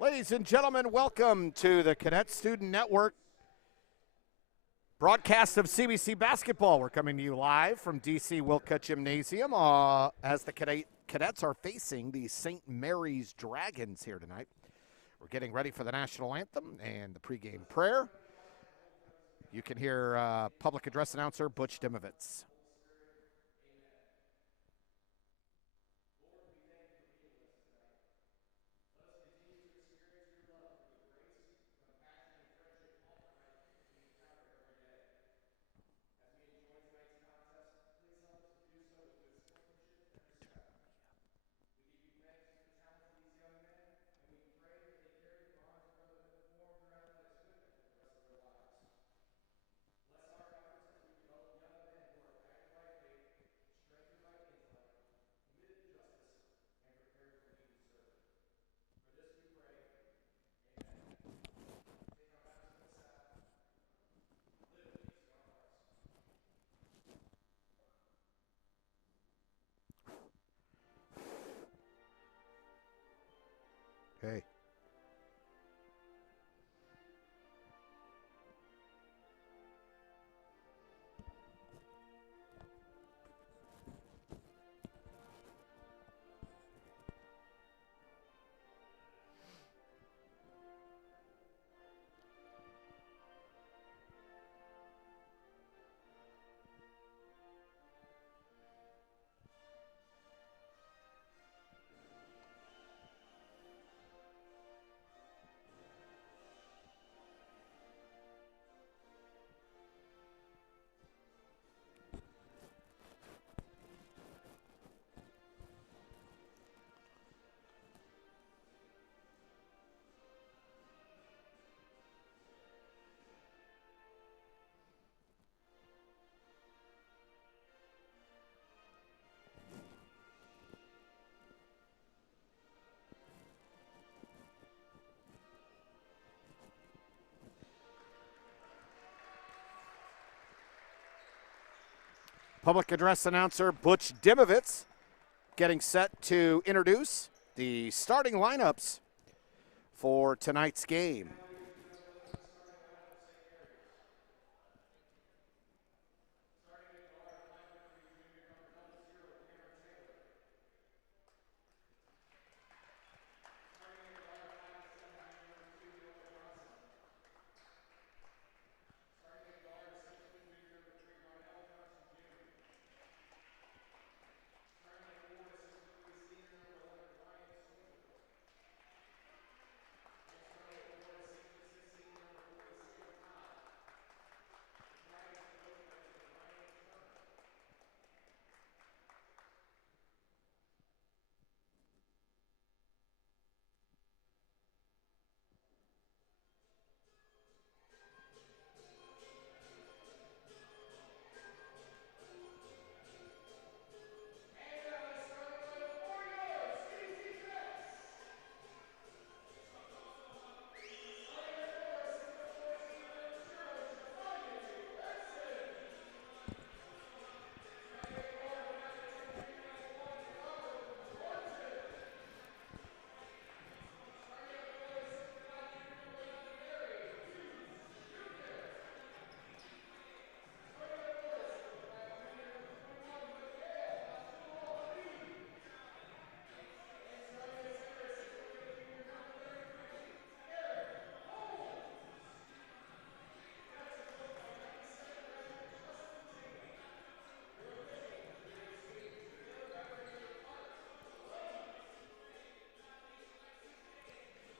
Ladies and gentlemen, welcome to the Cadet Student Network broadcast of CBC basketball. We're coming to you live from DC Wilcutt Gymnasium as the Cadets are facing the St. Mary's Dragons here tonight. We're getting ready for the national anthem and the pregame prayer. You can hear public address announcer Butch Dimovitz. Hey. Public address announcer Butch Dimovitz getting set to introduce the starting lineups for tonight's game.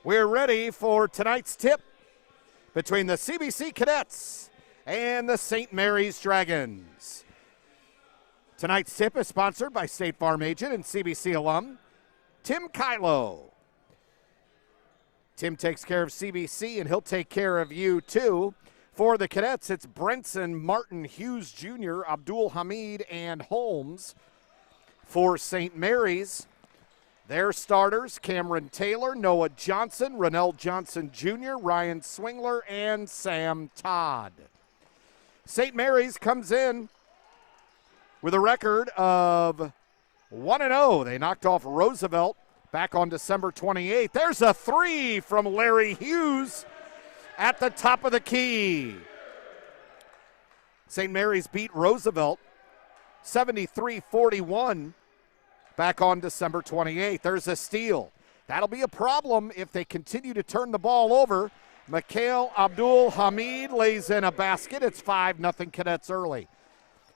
We're ready for tonight's tip between the CBC Cadets and the St. Mary's Dragons. Tonight's tip is sponsored by State Farm agent and CBC alum Tim Kylo. Tim takes care of CBC, and he'll take care of you too. For the Cadets, it's Brenson, Martin, Hughes Jr., Abdul Hamid, and Holmes. For St. Mary's, their starters, Cameron Taylor, Noah Johnson, Rennell Johnson Jr., Ryan Swingler, and Sam Todd. St. Mary's comes in with a record of 1-0. They knocked off Roosevelt back on December 28th. There's a three from Larry Hughes at the top of the key. St. Mary's beat Roosevelt 73-41 back on December 28th. There's a steal. That'll be a problem if they continue to turn the ball over. Mikhail Abdul Hamid lays in a basket. It's 5-0 Cadets early.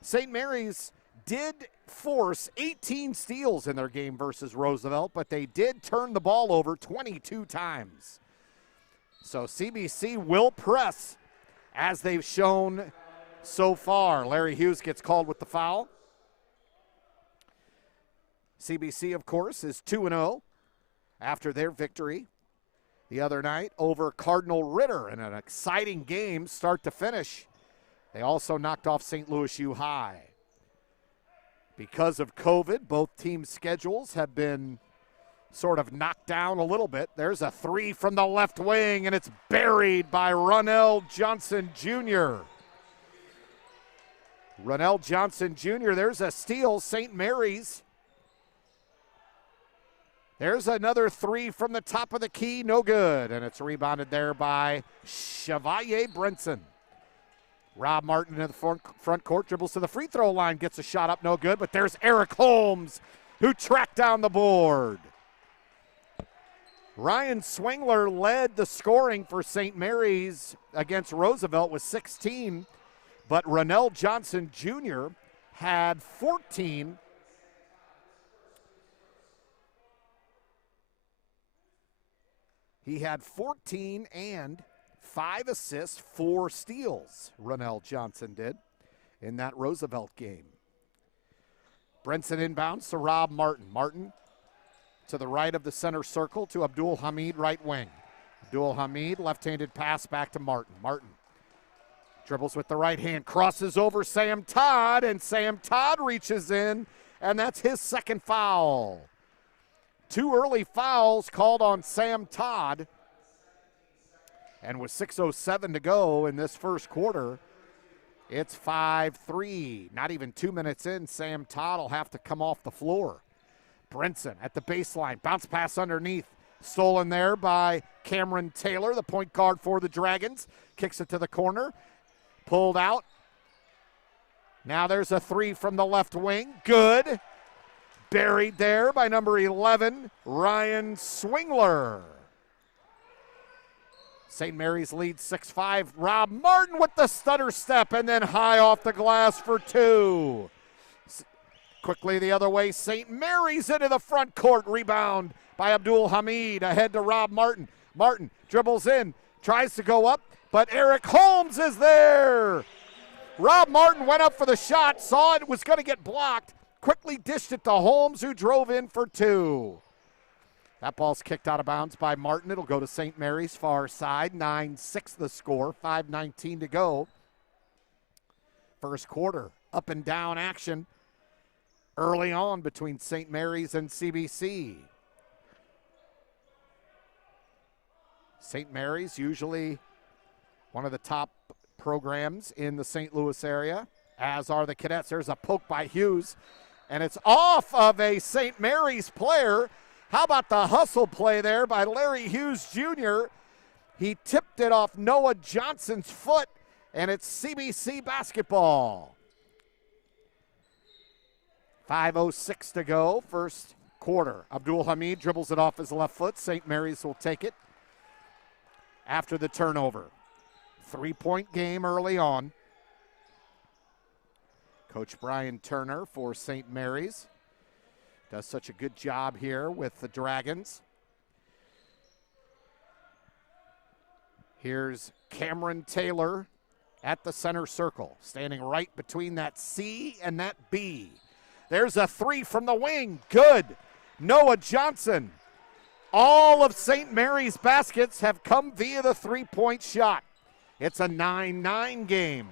St. Mary's did force 18 steals in their game versus Roosevelt, but they did turn the ball over 22 times. So CBC will press as they've shown so far. Larry Hughes gets called with the foul. CBC, of course, is 2-0 after their victory the other night over Cardinal Ritter in an exciting game start to finish. They also knocked off St. Louis U High. Because of COVID, both teams' schedules have been sort of knocked down a little bit. There's a three from the left wing, and it's buried by Ronell Johnson Jr. Ronell Johnson Jr., there's a steal. St. Mary's. There's another three from the top of the key, no good. And it's rebounded there by Chevalier Brinson. Rob Martin in the front court, dribbles to the free throw line, gets a shot up, no good. But there's Eric Holmes, who tracked down the board. Ryan Swingler led the scoring for St. Mary's against Roosevelt with 16. But Ronell Johnson Jr. had 14. He had 14 and 5 assists, 4 steals, Ronell Johnson did in that Roosevelt game. Brinson inbounds to Rob Martin. Martin to the right of the center circle to Abdul Hamid, right wing. Abdul Hamid, left-handed pass back to Martin. Martin dribbles with the right hand, crosses over Sam Todd, and Sam Todd reaches in, and that's his second foul. 2 early fouls called on Sam Todd. And with 6:07 to go in this first quarter, it's 5-3. Not even 2 minutes in, Sam Todd will have to come off the floor. Brinson at the baseline, bounce pass underneath. Stolen there by Cameron Taylor, the point guard for the Dragons. Kicks it to the corner. Pulled out. Now there's a three from the left wing. Good. Buried there by number 11, Ryan Swingler. St. Mary's leads 6-5. Rob Martin with the stutter step and then high off the glass for 2. Quickly the other way, St. Mary's into the front court. Rebound by Abdul Hamid ahead to Rob Martin. Martin dribbles in, tries to go up, but Eric Holmes is there. Rob Martin went up for the shot, saw it was going to get blocked, quickly dished it to Holmes, who drove in for 2. That ball's kicked out of bounds by Martin. It'll go to St. Mary's far side. 9-6 the score, 5:19 to go. First quarter, up and down action early on between St. Mary's and CBC. St. Mary's, usually one of the top programs in the St. Louis area, as are the Cadets. There's a poke by Hughes, and it's off of a St. Mary's player. How about the hustle play there by Larry Hughes Jr.? He tipped it off Noah Johnson's foot, and it's CBC basketball. 5:06 to go, first quarter. Abdul Hamid dribbles it off his left foot. St. Mary's will take it after the turnover. 3-point game early on. Coach Brian Turner for St. Mary's does such a good job here with the Dragons. Here's Cameron Taylor at the center circle, standing right between that C and that B. There's a three from the wing. Good. Noah Johnson. All of St. Mary's baskets have come via the three-point shot. It's a 9-9 game.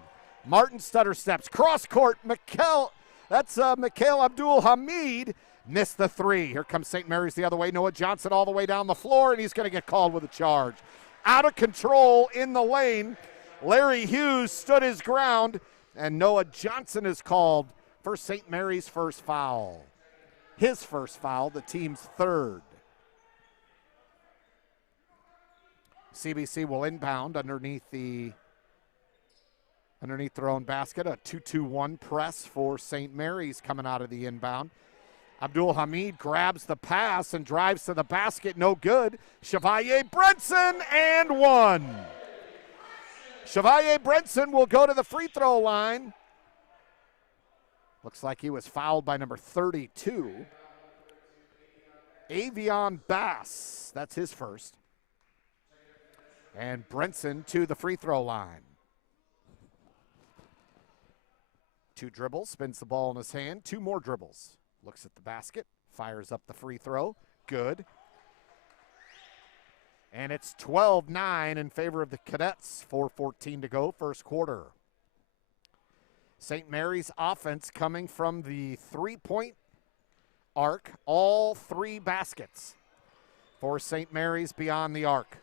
Martin stutter steps. Cross court. Mikhail Abdul Hamid missed the three. Here comes St. Mary's the other way. Noah Johnson all the way down the floor, and he's going to get called with a charge. Out of control in the lane. Larry Hughes stood his ground, and Noah Johnson is called for St. Mary's first foul. His first foul, the team's third. CBC will inbound underneath their own basket. A 2-2-1 press for St. Mary's coming out of the inbound. Abdul Hamid grabs the pass and drives to the basket. No good. Chevalier Brenson and one. Chevalier Brenson will go to the free throw line. Looks like he was fouled by number 32. Avion Bass, that's his first. And Brenson to the free throw line. 2 dribbles, spins the ball in his hand. 2 more dribbles. Looks at the basket, fires up the free throw. Good. And it's 12-9 in favor of the Cadets. 4:14 to go, first quarter. St. Mary's offense coming from the three-point arc. All 3 baskets for St. Mary's beyond the arc.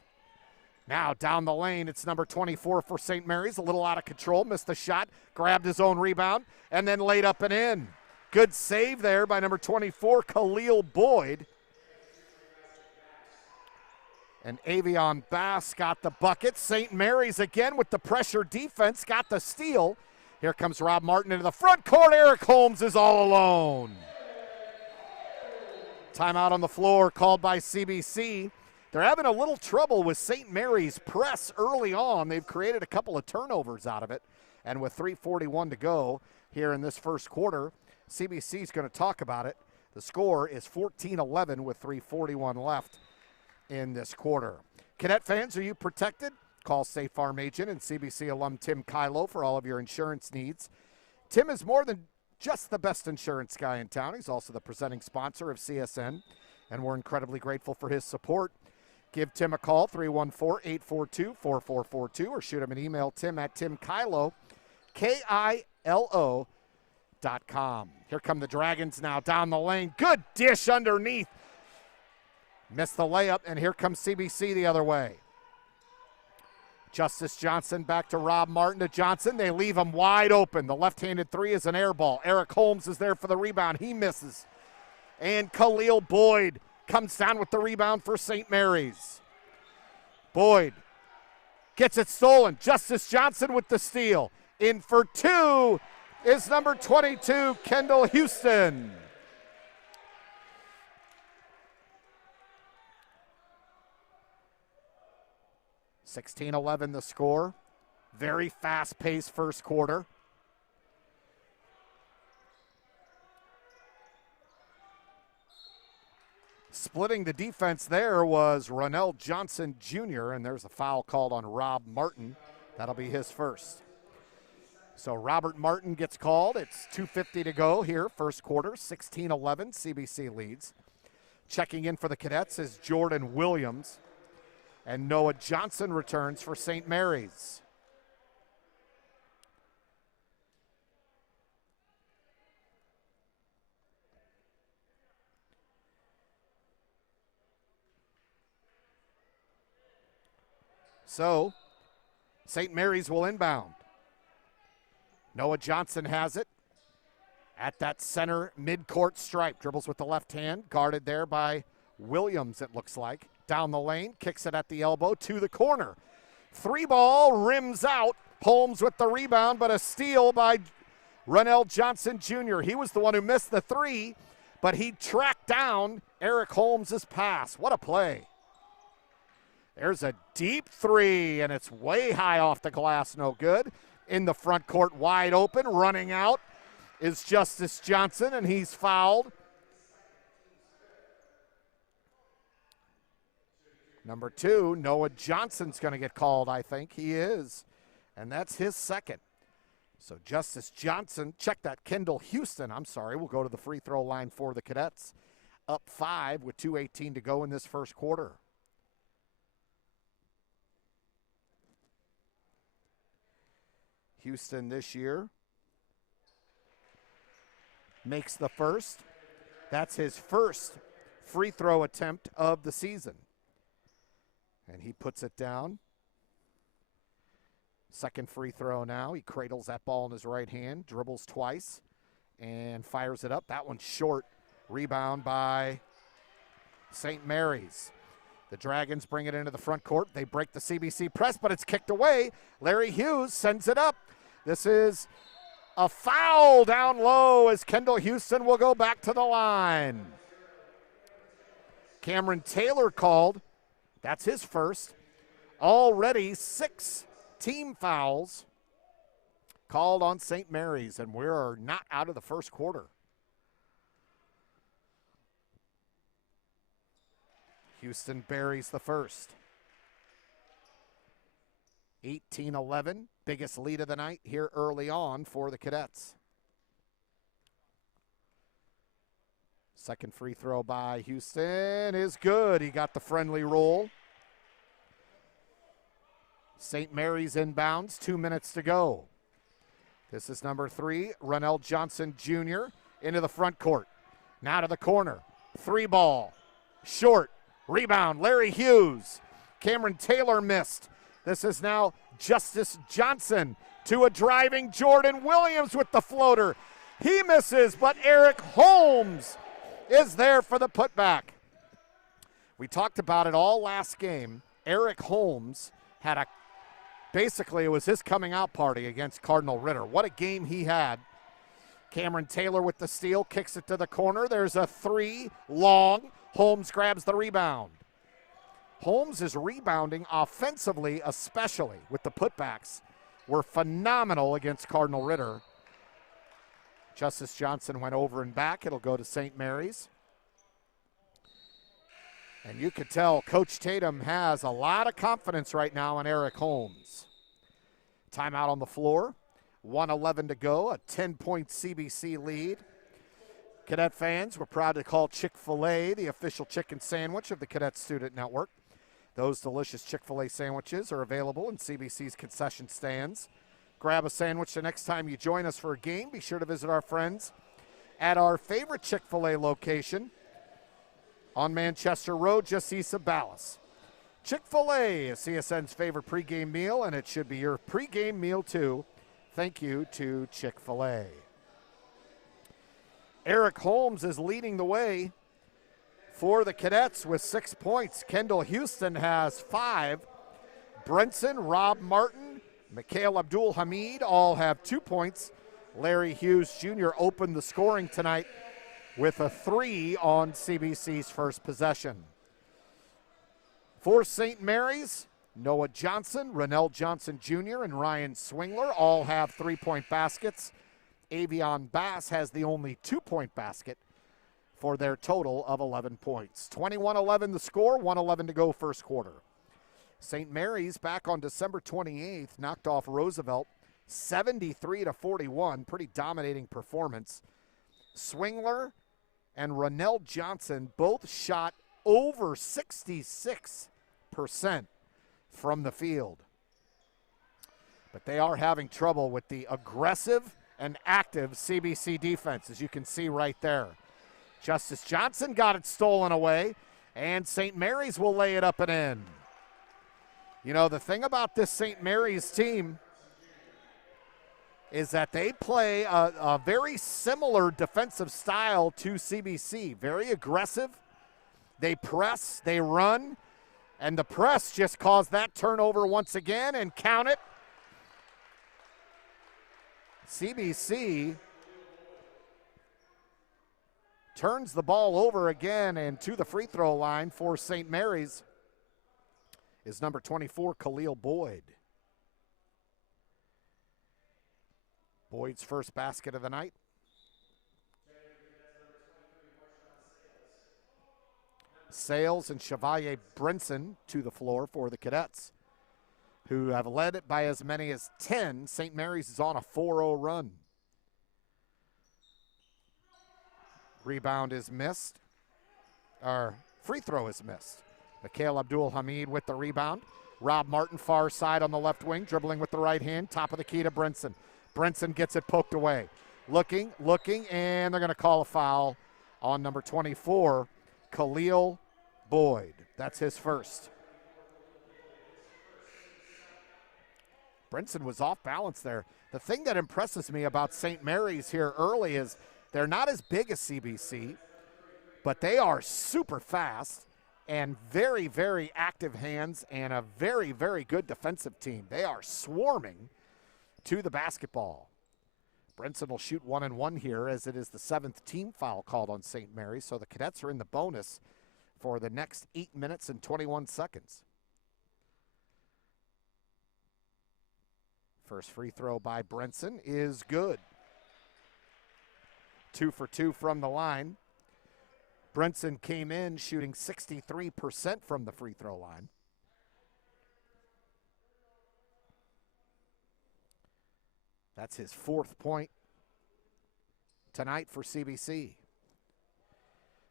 Now down the lane, it's number 24 for St. Mary's. A little out of control, missed the shot, grabbed his own rebound, and then laid up and in. Good save there by number 24, Khalil Boyd. And Avion Bass got the bucket. St. Mary's again with the pressure defense, got the steal. Here comes Rob Martin into the front court. Eric Holmes is all alone. Timeout on the floor called by CBC. They're having a little trouble with St. Mary's press early on. They've created a couple of turnovers out of it. And with 3:41 to go here in this first quarter, CBC is going to talk about it. The score is 14-11 with 3:41 left in this quarter. Cadet fans, are you protected? Call State Farm agent and CBC alum Tim Kylo for all of your insurance needs. Tim is more than just the best insurance guy in town. He's also the presenting sponsor of CSN, and we're incredibly grateful for his support. Give Tim a call, 314-842-4442, or shoot him an email, tim@timkylo, KILO.com. Here come the Dragons now down the lane. Good dish underneath. Missed the layup, and here comes CBC the other way. Justice Johnson back to Rob Martin to Johnson. They leave him wide open. The left-handed three is an air ball. Eric Holmes is there for the rebound. He misses. And Khalil Boyd comes down with the rebound for St. Mary's. Boyd gets it stolen. Justice Johnson with the steal. In for 2 is number 22, Kendall Houston. (16-11) the score. Very fast-paced first quarter. Splitting the defense there was Ronell Johnson Jr., and there's a foul called on Rob Martin. That'll be his first. So Robert Martin gets called. It's 2:50 to go here, first quarter, 16-11, CBC leads. Checking in for the Cadets is Jordan Williams, and Noah Johnson returns for St. Mary's. So, St. Mary's will inbound. Noah Johnson has it at that center midcourt stripe. Dribbles with the left hand, guarded there by Williams, it looks like. Down the lane, kicks it at the elbow to the corner. 3-ball, rims out. Holmes with the rebound, but a steal by Ronell Johnson Jr. He was the one who missed the 3, but he tracked down Eric Holmes' pass. What a play. There's a deep 3, and it's way high off the glass, no good. In the front court, wide open, running out is Justice Johnson, and he's fouled. Number 2, Noah Johnson's going to get called, I think. He is, and that's his second. So Justice Johnson, check that, Kendall Houston, will go to the free throw line for the Cadets. Up 5 with 2:18 to go in this first quarter. Houston this year makes the first. That's his first free throw attempt of the season. And he puts it down. Second free throw now. He cradles that ball in his right hand, dribbles twice, and fires it up. That one's short. Rebound by St. Mary's. The Dragons bring it into the front court. They break the CBC press, but it's kicked away. Larry Hughes sends it up. This is a foul down low as Kendall Houston will go back to the line. Cameron Taylor called. That's his first. Already 6 team fouls called on St. Mary's, and we're not out of the first quarter. Houston buries the first. 18-11, biggest lead of the night here early on for the Cadets. Second free throw by Houston is good. He got the friendly roll. St. Mary's inbounds, 2 minutes to go. This is number 3, Ronell Johnson Jr. into the front court. Now to the corner. 3 ball. Short. Rebound, Larry Hughes. Cameron Taylor missed. This is now Justice Johnson to a driving Jordan Williams with the floater. He misses, but Eric Holmes is there for the putback. We talked about it all last game. Eric Holmes had basically it was his coming out party against Cardinal Ritter. What a game he had. Cameron Taylor with the steal, kicks it to the corner. There's a 3 long. Holmes grabs the rebound. Holmes is rebounding offensively, especially with the putbacks. Were phenomenal against Cardinal Ritter. Justice Johnson went over and back. It'll go to St. Mary's. And you could tell Coach Tatum has a lot of confidence right now in Eric Holmes. Timeout on the floor. 1:11 to go, a 10-point CBC lead. Cadet fans, we're proud to call Chick-fil-A the official chicken sandwich of the Cadet Student Network. Those delicious Chick-fil-A sandwiches are available in CBC's concession stands. Grab a sandwich the next time you join us for a game. Be sure to visit our friends at our favorite Chick-fil-A location on Manchester Road, just east of Ballas. Chick-fil-A is CSN's favorite pregame meal, and it should be your pregame meal too. Thank you to Chick-fil-A. Eric Holmes is leading the way for the Cadets with 6 points. Kendall Houston has 5. Brenson, Rob Martin, Mikhail Abdul-Hamid all have 2 points. Larry Hughes Jr. opened the scoring tonight with a 3 on CBC's first possession. For St. Mary's, Noah Johnson, Ronell Johnson Jr., and Ryan Swingler all have 3-point baskets. Avion Bass has the only 2-point basket for their total of 11 points. 21-11 the score, 1:11 to go first quarter. St. Mary's back on December 28th knocked off Roosevelt 73-41, pretty dominating performance. Swingler and Ronell Johnson both shot over 66% from the field. But they are having trouble with the aggressive and active CBC defense, as you can see right there. Justice Johnson got it stolen away, and St. Mary's will lay it up and in. You know, the thing about this St. Mary's team is that they play a very similar defensive style to CBC. Very aggressive. They press, they run, and the press just caused that turnover once again, and count it. CBC turns the ball over again, and to the free throw line for St. Mary's is number 24, Khalil Boyd. Boyd's first basket of the night. Sales and Chevalier Brinson to the floor for the Cadets, who have led it by as many as 10. St. Mary's is on a 4-0 run. Rebound is missed. Or free throw is missed. Mikhail Abdul-Hamid with the rebound. Rob Martin far side on the left wing, dribbling with the right hand. Top of the key to Brinson. Brinson gets it poked away. Looking, and they're going to call a foul on number 24, Khalil Boyd. That's his first. Brinson was off balance there. The thing that impresses me about St. Mary's here early is they're not as big as CBC, but they are super fast, and very, very active hands and a very, very good defensive team. They are swarming to the basketball. Brinson will shoot 1-1 here, as it is the 7th team foul called on St. Mary's. So the Cadets are in the bonus for the next 8 minutes and 21 seconds. First free throw by Brinson is good. 2 for 2 from the line. Brinson came in shooting 63% from the free throw line. That's his 4th point tonight for CBC.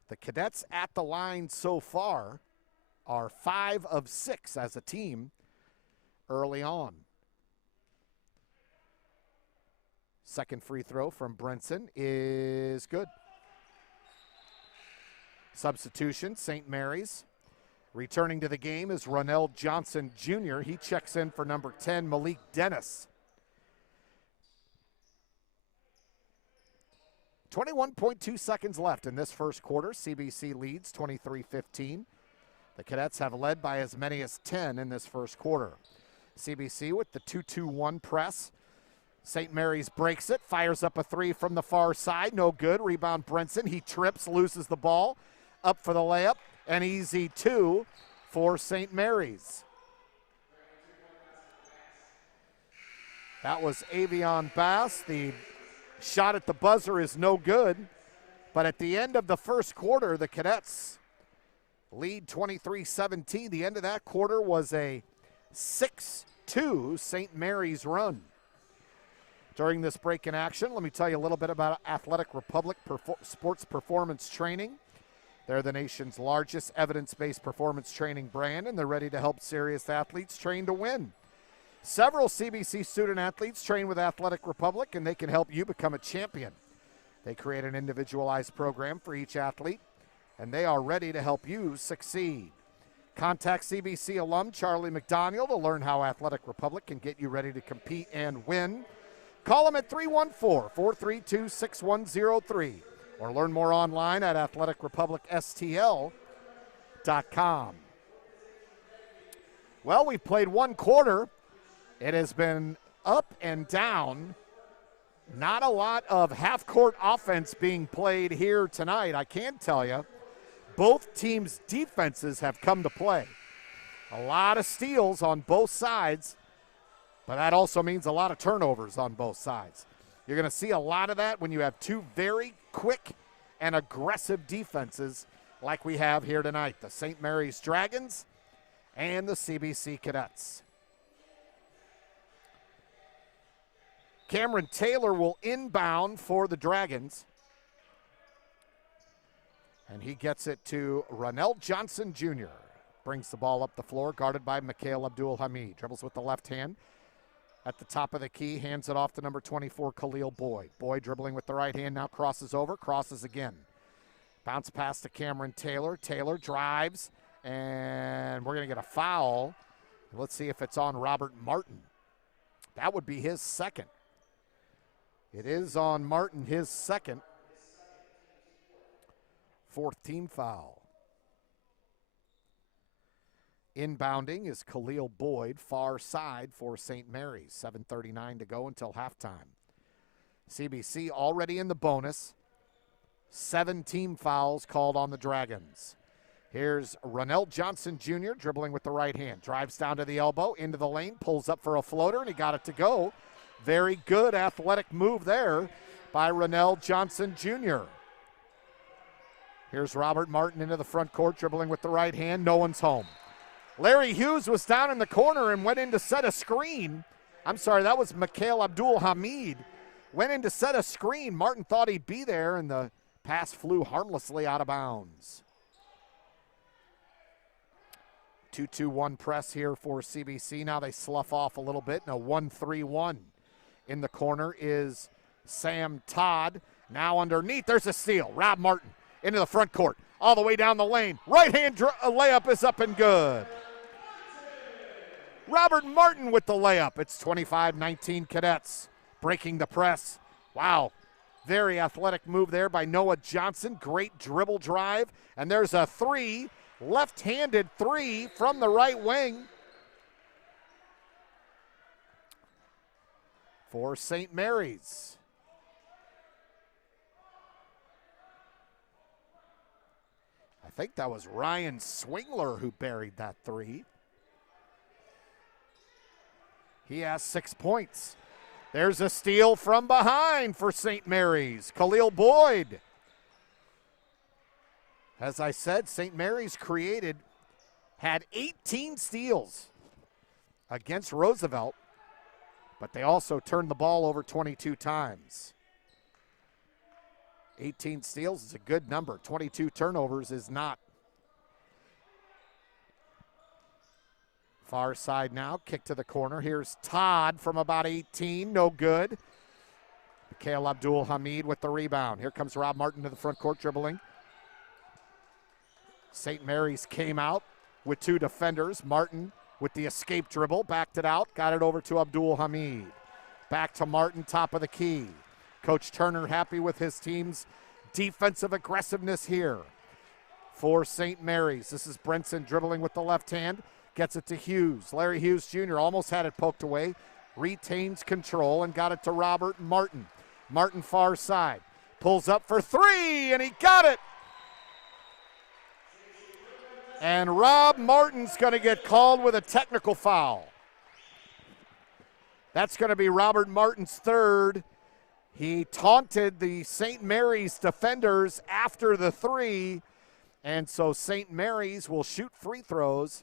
The Cadets at the line so far are 5 of 6 as a team early on. Second free throw from Brinson is good. Substitution, St. Mary's. Returning to the game is Ronell Johnson Jr. He checks in for number 10, Malik Dennis. 21.2 seconds left in this first quarter. CBC leads 23-15. The Cadets have led by as many as 10 in this first quarter. CBC with the 2-2-1 press. St. Mary's breaks it, fires up a 3 from the far side. No good. Rebound Brinson. He trips, loses the ball. Up for the layup. An easy 2 for St. Mary's. That was Avion Bass. The shot at the buzzer is no good. But at the end of the first quarter, the Cadets lead 23-17. The end of that quarter was a 6-2 St. Mary's run. During this break in action, let me tell you a little bit about Athletic Republic Sports Performance Training. They're the nation's largest evidence-based performance training brand, and they're ready to help serious athletes train to win. Several CBC student athletes train with Athletic Republic, and they can help you become a champion. They create an individualized program for each athlete, and they are ready to help you succeed. Contact CBC alum Charlie McDaniel to learn how Athletic Republic can get you ready to compete and win. Call them at 314-432-6103 or learn more online at athleticrepublicstl.com. Well, we've played one quarter. It has been up and down. Not a lot of half-court offense being played here tonight. I can tell you, both teams' defenses have come to play. A lot of steals on both sides, but that also means a lot of turnovers on both sides. You're going to see a lot of that when you have two very quick and aggressive defenses like we have here tonight, the St. Mary's Dragons and the CBC Cadets. Cameron Taylor will inbound for the Dragons. And he gets it to Ronell Johnson Jr. Brings the ball up the floor, guarded by Mikhail Abdul-Hamid. Dribbles with the left hand. At the top of the key, hands it off to number 24, Khalil Boyd. Boyd dribbling with the right hand, now crosses over, crosses again. Bounce pass to Cameron Taylor. Taylor drives, and we're going to get a foul. Let's see if it's on Robert Martin. That would be his second. It is on Martin, his second. 4th team foul. Inbounding is Khalil Boyd, far side for St. Mary's. 7:39 to go until halftime. CBC already in the bonus. 7 team fouls called on the Dragons. Here's Ronell Johnson Jr. dribbling with the right hand. Drives down to the elbow, into the lane, pulls up for a floater, and he got it to go. Very good athletic move there by Ronell Johnson Jr. Here's Robert Martin into the front court, dribbling with the right hand. No one's home. Larry Hughes was down in the corner and went in to set a screen. I'm sorry, that was Mikhail Abdul-Hamid. Went in to set a screen. Martin thought he'd be there, and the pass flew harmlessly out of bounds. 2-2-1 press here for CBC. Now they slough off a little bit. Now 1-3-1. In the corner is Sam Todd. Now underneath, there's a steal. Rob Martin into the front court. All the way down the lane. Right hand layup is up and good. Robert Martin with the layup. It's 25-19 Cadets breaking the press. Wow. Very athletic move there by Noah Johnson. Great dribble drive. And there's a 3 Left-handed three from the right wing for St. Mary's. I think that was Ryan Swingler who buried that three. He has 6 points. There's a steal from behind for St. Mary's. Khalil Boyd. As I said, St. Mary's had 18 steals against Roosevelt, but they also turned the ball over 22 times. 18 steals is a good number. 22 turnovers is not. Far side now, kick to the corner. Here's Todd from about 18, no good. Mikhail Abdul-Hamid with the rebound. Here comes Rob Martin to the front court dribbling. St. Mary's came out with two defenders. Martin with the escape dribble, backed it out, got it over to Abdul-Hamid. Back to Martin, top of the key. Coach Turner happy with his team's defensive aggressiveness here for St. Mary's. This is Brenson dribbling with the left hand, gets it to Hughes. Larry Hughes Jr. almost had it poked away, retains control and got it to Robert Martin. Martin far side, pulls up for three, and he got it. And Rob Martin's going to get called with a technical foul. That's going to be Robert Martin's third. He taunted the St. Mary's defenders after the three, and so St. Mary's will shoot free throws.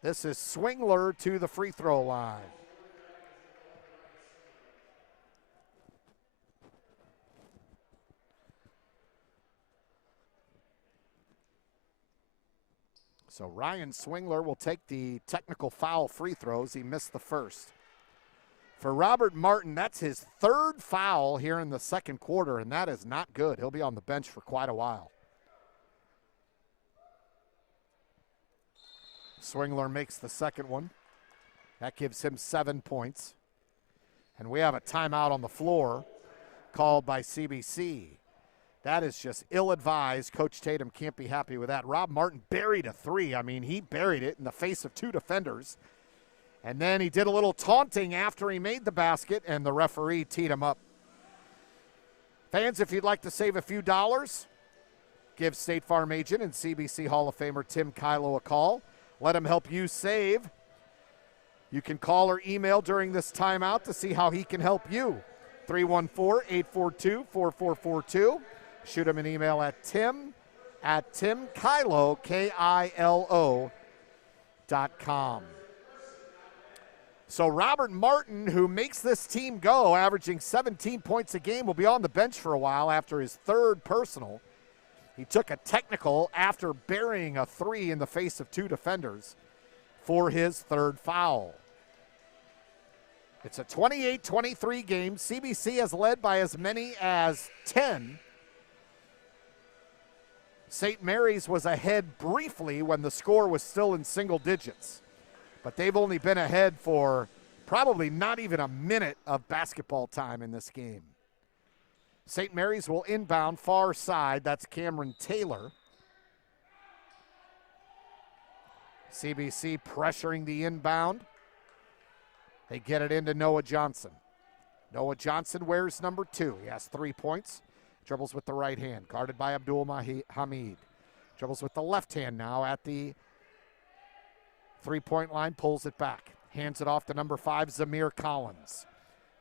This is Swingler to the free throw line. So Ryan Swingler will take the technical foul free throws. He missed the first. For Robert Martin, that's his third foul here in the second quarter, and that is not good. He'll be on the bench for quite a while. Swingler makes the second one. That gives him 7 points. And we have a timeout on the floor called by CBC. That is just ill-advised. Coach Tatum can't be happy with that. Rob Martin buried a three. I mean, he buried it in the face of two defenders. And then he did a little taunting after he made the basket, and the referee teed him up. Fans, if you'd like to save a few dollars, give State Farm agent and CBC Hall of Famer Tim Kylo a call. Let him help you save. You can call or email during this timeout to see how he can help you. 314-842-4442. Shoot him an email at tim@timkylo, KILO.com. So Robert Martin, who makes this team go, averaging 17 points a game, will be on the bench for a while after his third personal. He took a technical after burying a three in the face of two defenders for his third foul. It's a 28-23 game. CBC has led by as many as 10. St. Mary's was ahead briefly when the score was still in single digits. But they've only been ahead for probably not even a minute of basketball time in this game. St. Mary's will inbound far side. That's Cameron Taylor. CBC pressuring the inbound. They get it into Noah Johnson. Noah Johnson wears number 2. He has 3 points. Dribbles with the right hand, guarded by Abdul-Hamid. Dribbles with the left hand now at the three-point line, pulls it back. Hands it off to number 5, Zamir Collins.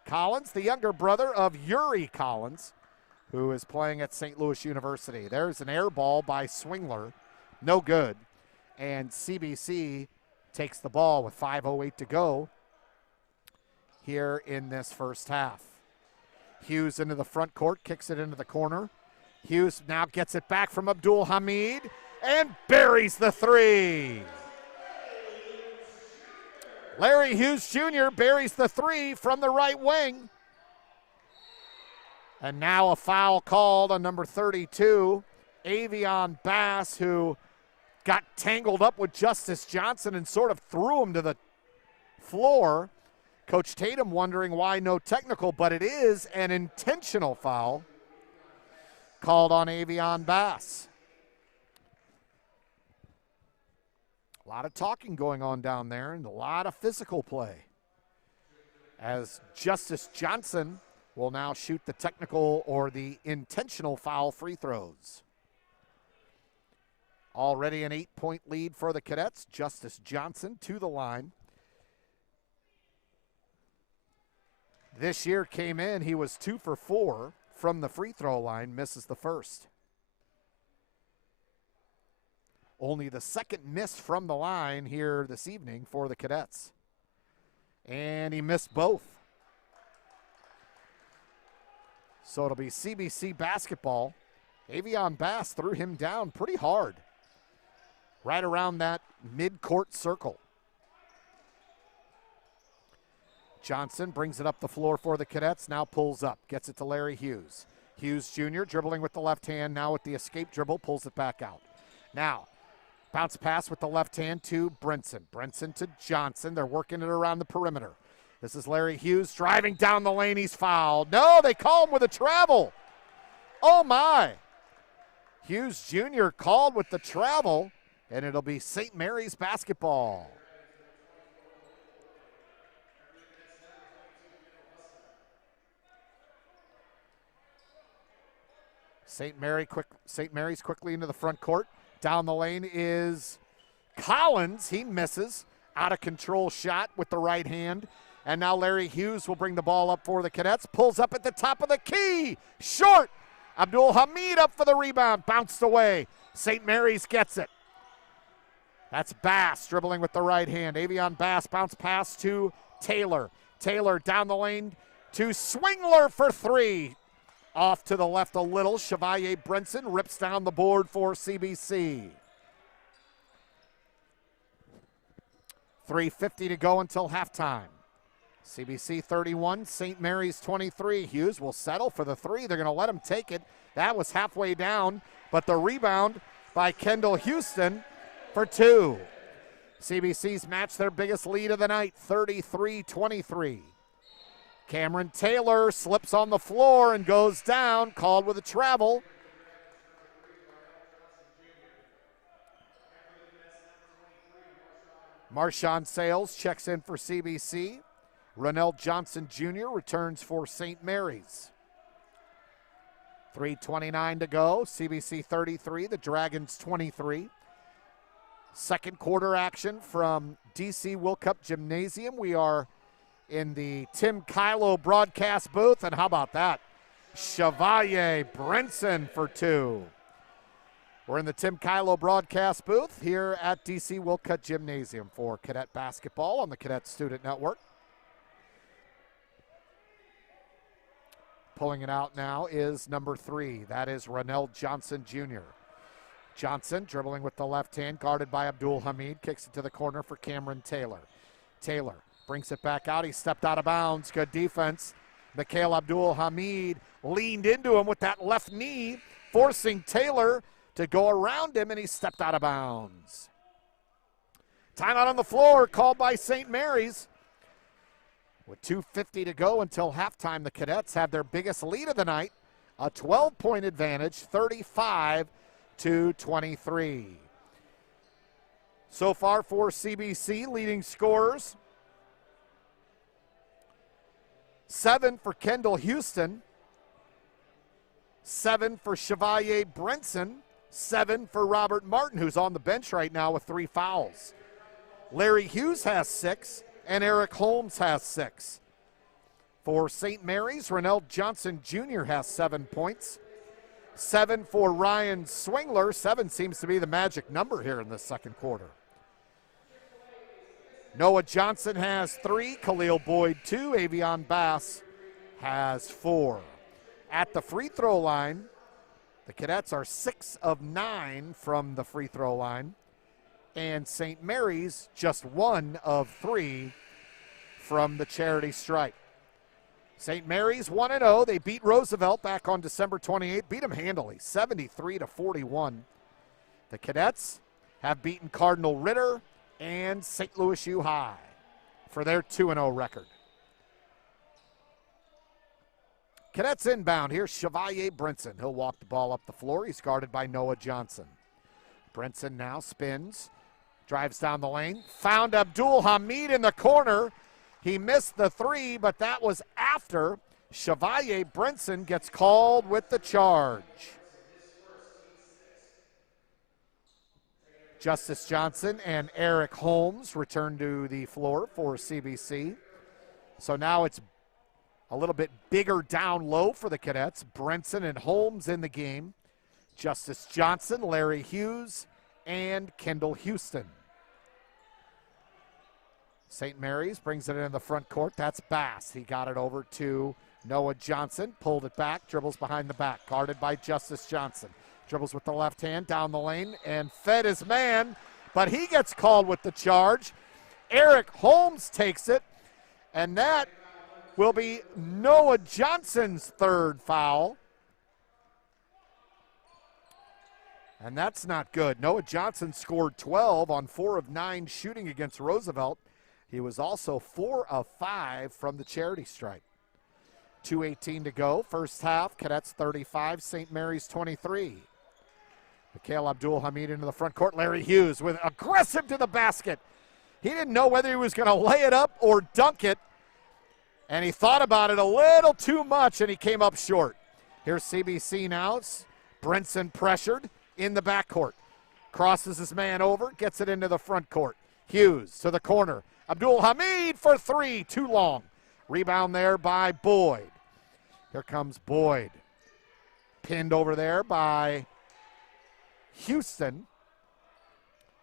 Collins, the younger brother of Yuri Collins, who is playing at St. Louis University. There's an air ball by Swingler. No good. And CBC takes the ball with 5:08 to go here in this first half. Hughes into the front court, kicks it into the corner. Hughes now gets it back from Abdul-Hamid and buries the three. Larry Hughes Jr. buries the three from the right wing. And now a foul called on number 32, Avion Bass, who got tangled up with Justice Johnson and sort of threw him to the floor. Coach Tatum wondering why no technical, but it is an intentional foul called on Avion Bass. A lot of talking going on down there and a lot of physical play. As Justice Johnson will now shoot the technical or the intentional foul free throws. Already an 8-point lead for the Cadets. Justice Johnson to the line. This year came in, he was 2 for 4 from the free throw line, misses the first. Only the second miss from the line here this evening for the Cadets. And he missed both. So it'll be CBC basketball. Avion Bass threw him down pretty hard. Right around that mid-court circle. Johnson brings it up the floor for the Cadets, now pulls up, gets it to Larry Hughes. Hughes Jr. dribbling with the left hand, now with the escape dribble, pulls it back out. Now, bounce pass with the left hand to Brinson. Brinson to Johnson, they're working it around the perimeter. This is Larry Hughes driving down the lane, he's fouled. No, they call him with a travel. Oh my. Hughes Jr. called with the travel, and it'll be St. Mary's basketball. St. Mary's quickly into the front court. Down the lane is Collins. He misses. Out of control shot with the right hand. And now Larry Hughes will bring the ball up for the Cadets. Pulls up at the top of the key. Short. Abdul Hamid up for the rebound. Bounced away. St. Mary's gets it. That's Bass dribbling with the right hand. Avion Bass bounce pass to Taylor. Taylor down the lane to Swingler for 3. Off to the left a little. Chevalier Brinson rips down the board for CBC. 3:50 to go until halftime. CBC 31, St. Mary's 23. Hughes will settle for the 3. They're going to let him take it. That was halfway down, but the rebound by Kendall Houston for 2. CBC's matched their biggest lead of the night, 33-23. Cameron Taylor slips on the floor and goes down, called with a travel. Marshawn Sales checks in for CBC. Ronell Johnson Jr. returns for St. Mary's. 3:29 to go. CBC 33, the Dragons 23. Second quarter action from DC Wilcup Gymnasium. We are in the Tim Kylo broadcast booth, and how about that? Chevalier Brinson for 2. We're in the Tim Kylo broadcast booth here at DC Wilcup Gymnasium for Cadet basketball on the Cadet Student Network. Pulling it out now is number 3. That is Ronell Johnson Jr. Johnson dribbling with the left hand, guarded by Abdul Hamid, kicks it to the corner for Cameron Taylor. Taylor brings it back out. He stepped out of bounds. Good defense. Mikhail Abdul Hamid leaned into him with that left knee, forcing Taylor to go around him, and he stepped out of bounds. Timeout on the floor called by St. Mary's. With 2:50 to go until halftime, the Cadets have their biggest lead of the night, a 12-point advantage, 35-23. So far for CBC, leading scorers, 7 for Kendall Houston, 7 for Chevalier Brinson, 7 for Robert Martin, who's on the bench right now with 3 fouls. Larry Hughes has 6, and Eric Holmes has 6. For St. Mary's, Ronell Johnson Jr. has 7 points. 7 for Ryan Swingler. 7 seems to be the magic number here in the second quarter. Noah Johnson has 3, Khalil Boyd 2, Avion Bass has 4. At the free throw line, the Cadets are 6 of 9 from the free throw line, and St. Mary's just 1 of 3 from the charity stripe. St. Mary's 1-0. They beat Roosevelt back on December 28th, beat them handily, 73-41. The Cadets have beaten Cardinal Ritter and St. Louis U High for their 2-0 record. Cadets inbound. Here's Chevalier Brinson. He'll walk the ball up the floor. He's guarded by Noah Johnson. Brinson now spins Drives down the lane. Found Abdul Hamid in the corner. He missed the three, but that was after Chevalier Brinson gets called with the charge. Justice Johnson and Eric Holmes return to the floor for CBC. So now it's a little bit bigger down low for the Cadets. Brinson and Holmes in the game. Justice Johnson, Larry Hughes, and Kendall Houston. St. Mary's brings it into the front court. That's Bass. He got it over to Noah Johnson, pulled it back, dribbles behind the back, guarded by Justice Johnson. Dribbles with the left hand down the lane and fed his man, but he gets called with the charge. Eric Holmes takes it, and that will be Noah Johnson's third foul. And that's not good. Noah Johnson scored 12 on 4 of 9 shooting against Roosevelt. He was also 4 of 5 from the charity stripe. 2:18 to go. First half, Cadets 35, St. Mary's 23. Mikhail Abdul Hamid into the front court. Larry Hughes with aggressive to the basket. He didn't know whether he was going to lay it up or dunk it, and he thought about it a little too much, and he came up short. Here's CBC now. Brinson pressured in the backcourt. Crosses his man over, gets it into the front court. Hughes to the corner. Abdul Hamid for three, too long. Rebound there by Boyd. Here comes Boyd. Pinned over there by Houston.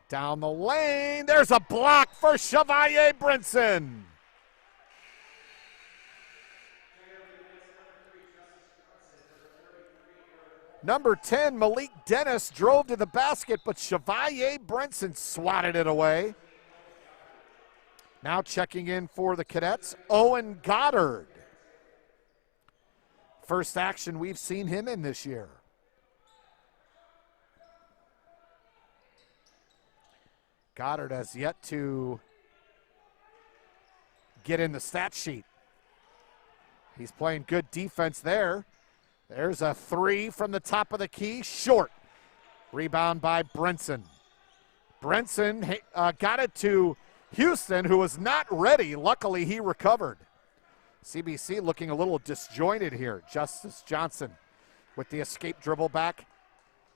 Down the lane, there's a block for Chevalier Brinson. Number 10, Malik Dennis, drove to the basket, but Chevalier Brinson swatted it away. Now checking in for the Cadets, Owen Goddard. First action we've seen him in this year. Goddard has yet to get in the stat sheet. He's playing good defense there. There's a three from the top of the key, short. Rebound by Brinson. Brinson got it to Houston, who was not ready. Luckily, he recovered. CBC looking a little disjointed here. Justice Johnson with the escape dribble back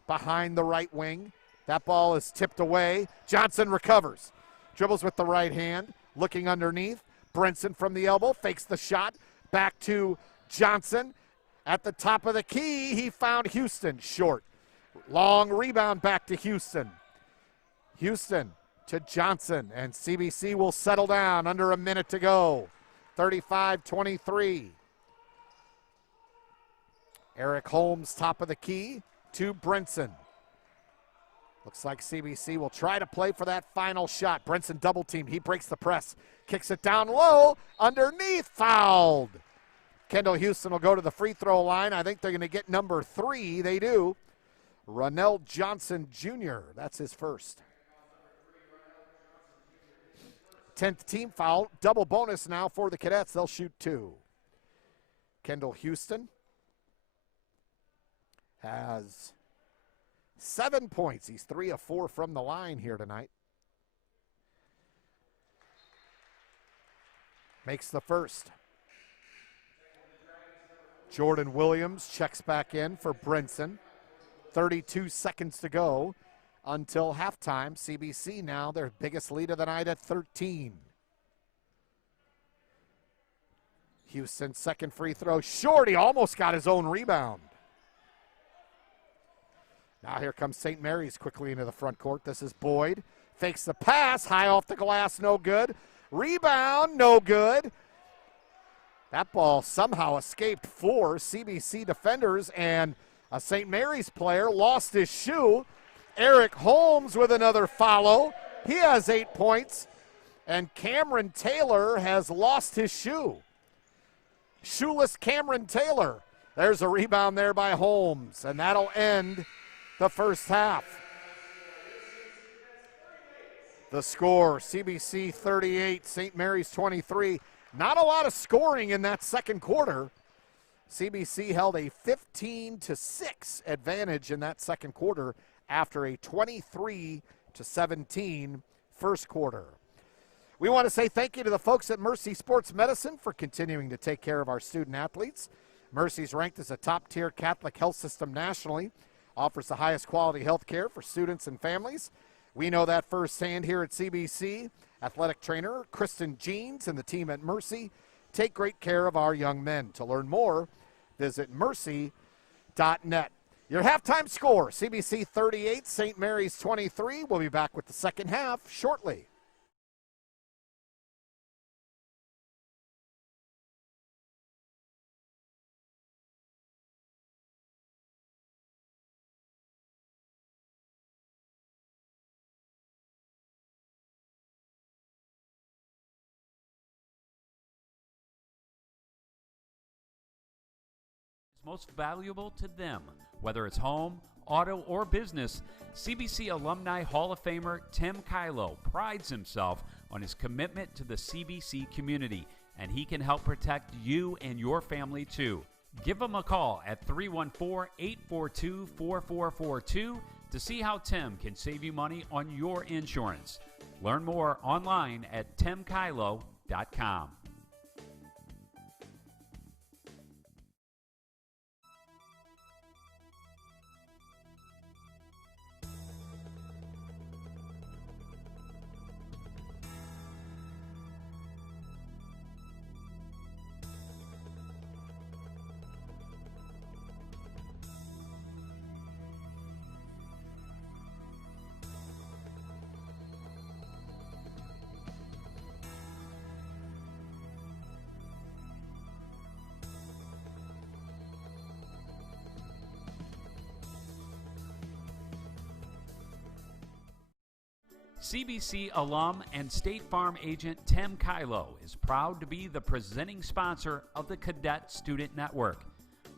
behind the right wing. That ball is tipped away. Johnson recovers. Dribbles with the right hand, looking underneath. Brinson from the elbow, fakes the shot. Back to Johnson. At the top of the key, he found Houston short. Long rebound back to Houston. Houston to Johnson, and CBC will settle down under a minute to go. 35-23. Eric Holmes, top of the key, to Brinson. Looks like CBC will try to play for that final shot. Brinson double teamed. He breaks the press. Kicks it down low. Underneath, fouled. Kendall Houston will go to the free throw line. I think they're going to get number 3. They do. Ronell Johnson Jr. That's his first. 10th team foul. Double bonus now for the Cadets. They'll shoot 2. Kendall Houston has 7 points. He's 3 of 4 from the line here tonight. Makes the first. Jordan Williams checks back in for Brinson. 32 seconds to go until halftime. CBC now their biggest lead of the night at 13. Houston second free throw. Short, he almost got his own rebound. Now here comes St. Mary's quickly into the front court. This is Boyd. Fakes the pass, high off the glass, no good. Rebound, no good. That ball somehow escaped 4 CBC defenders, and a St. Mary's player lost his shoe. Eric Holmes with another follow. He has 8 points, and Cameron Taylor has lost his shoe. Shoeless Cameron Taylor. There's a rebound there by Holmes, and that'll end the first half. The score, CBC 38, St. Mary's 23. Not a lot of scoring in that second quarter. CBC held a 15-6 advantage in that second quarter after a 23-17 first quarter. We want to say thank you to the folks at Mercy Sports Medicine for continuing to take care of our student athletes. Mercy's ranked as a top-tier Catholic health system nationally, offers the highest quality health care for students and families. We know that firsthand here at CBC. Athletic trainer Kristen Jeans and the team at Mercy take great care of our young men. To learn more, visit mercy.net. Your halftime score, CBC 38, St. Mary's 23. We'll be back with the second half shortly. Most valuable to them, whether it's home, auto, or business. CBC Alumni Hall of Famer Tim Kylo prides himself on his commitment to the CBC community, and he can help protect you and your family too. Give him a call at 314-842-4442 to see how Tim can save you money on your insurance. Learn more online at timkylo.com. CBC alum and State Farm agent Tim Kylo is proud to be the presenting sponsor of the Cadet Student Network.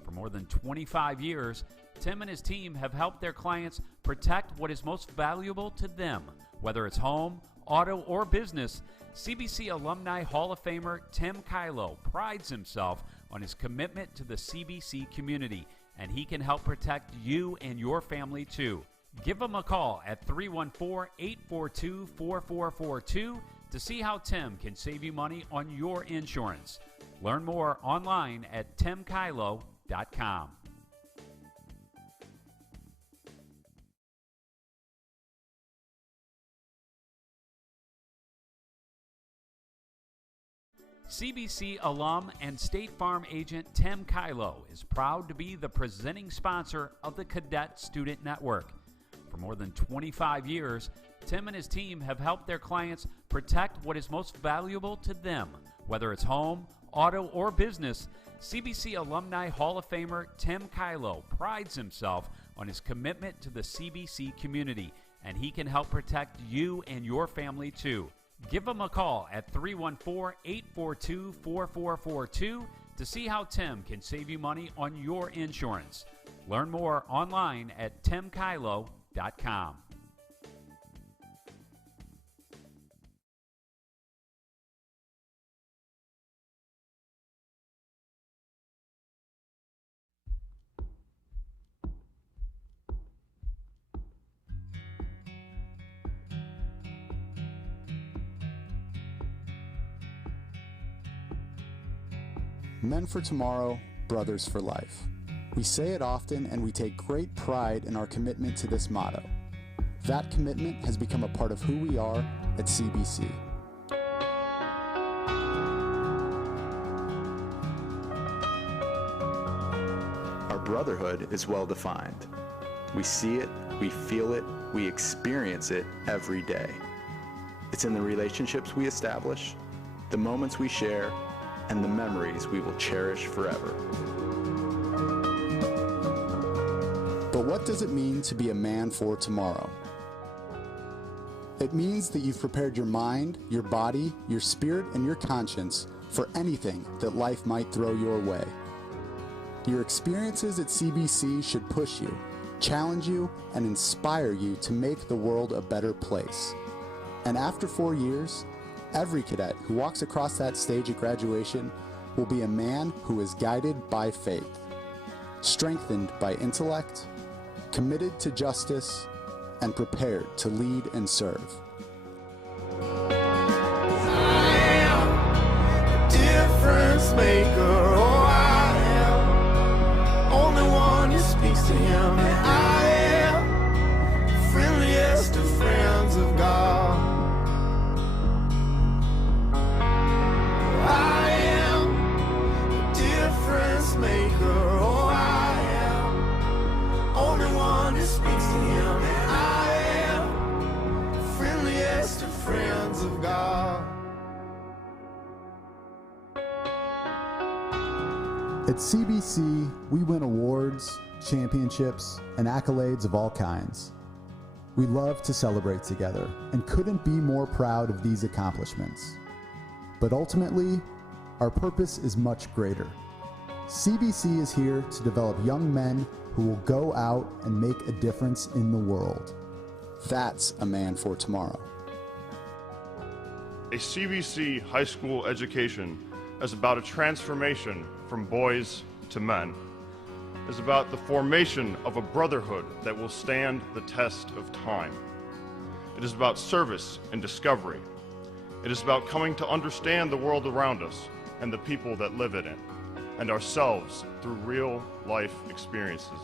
For more than 25 years, Tim and his team have helped their clients protect what is most valuable to them, whether it's home, auto, or business. CBC Alumni Hall of Famer Tim Kylo prides himself on his commitment to the CBC community, and he can help protect you and your family too. Give him a call at 314-842-4442 to see how Tim can save you money on your insurance. Learn more online at timkylo.com. CBC alum and State Farm agent Tim Kylo is proud to be the presenting sponsor of the Cadet Student Network. For more than 25 years, Tim and his team have helped their clients protect what is most valuable to them, whether it's home, auto, or business. CBC Alumni Hall of Famer Tim Kylo prides himself on his commitment to the CBC community, and he can help protect you and your family too. Give him a call at 314-842-4442 to see how Tim can save you money on your insurance. Learn more online at timkylo.com. Men for tomorrow, brothers for life. We say it often, and we take great pride in our commitment to this motto. That commitment has become a part of who we are at CBC. Our brotherhood is well defined. We see it, we feel it, we experience it every day. It's in the relationships we establish, the moments we share, and the memories we will cherish forever. But what does it mean to be a man for tomorrow? It means that you've prepared your mind, your body, your spirit, and your conscience for anything that life might throw your way. Your experiences at CBC should push you, challenge you, and inspire you to make the world a better place. And after 4 years, every cadet who walks across that stage at graduation will be a man who is guided by faith, strengthened by intellect, committed to justice, and prepared to lead and serve. At CBC, we win awards, championships, and accolades of all kinds. We love to celebrate together and couldn't be more proud of these accomplishments. But ultimately, our purpose is much greater. CBC is here to develop young men who will go out and make a difference in the world. That's a man for tomorrow. A CBC high school education is about a transformation from boys to men. It is about the formation of a brotherhood that will stand the test of time. It is about service and discovery. It is about coming to understand the world around us and the people that live in it, and ourselves through real life experiences.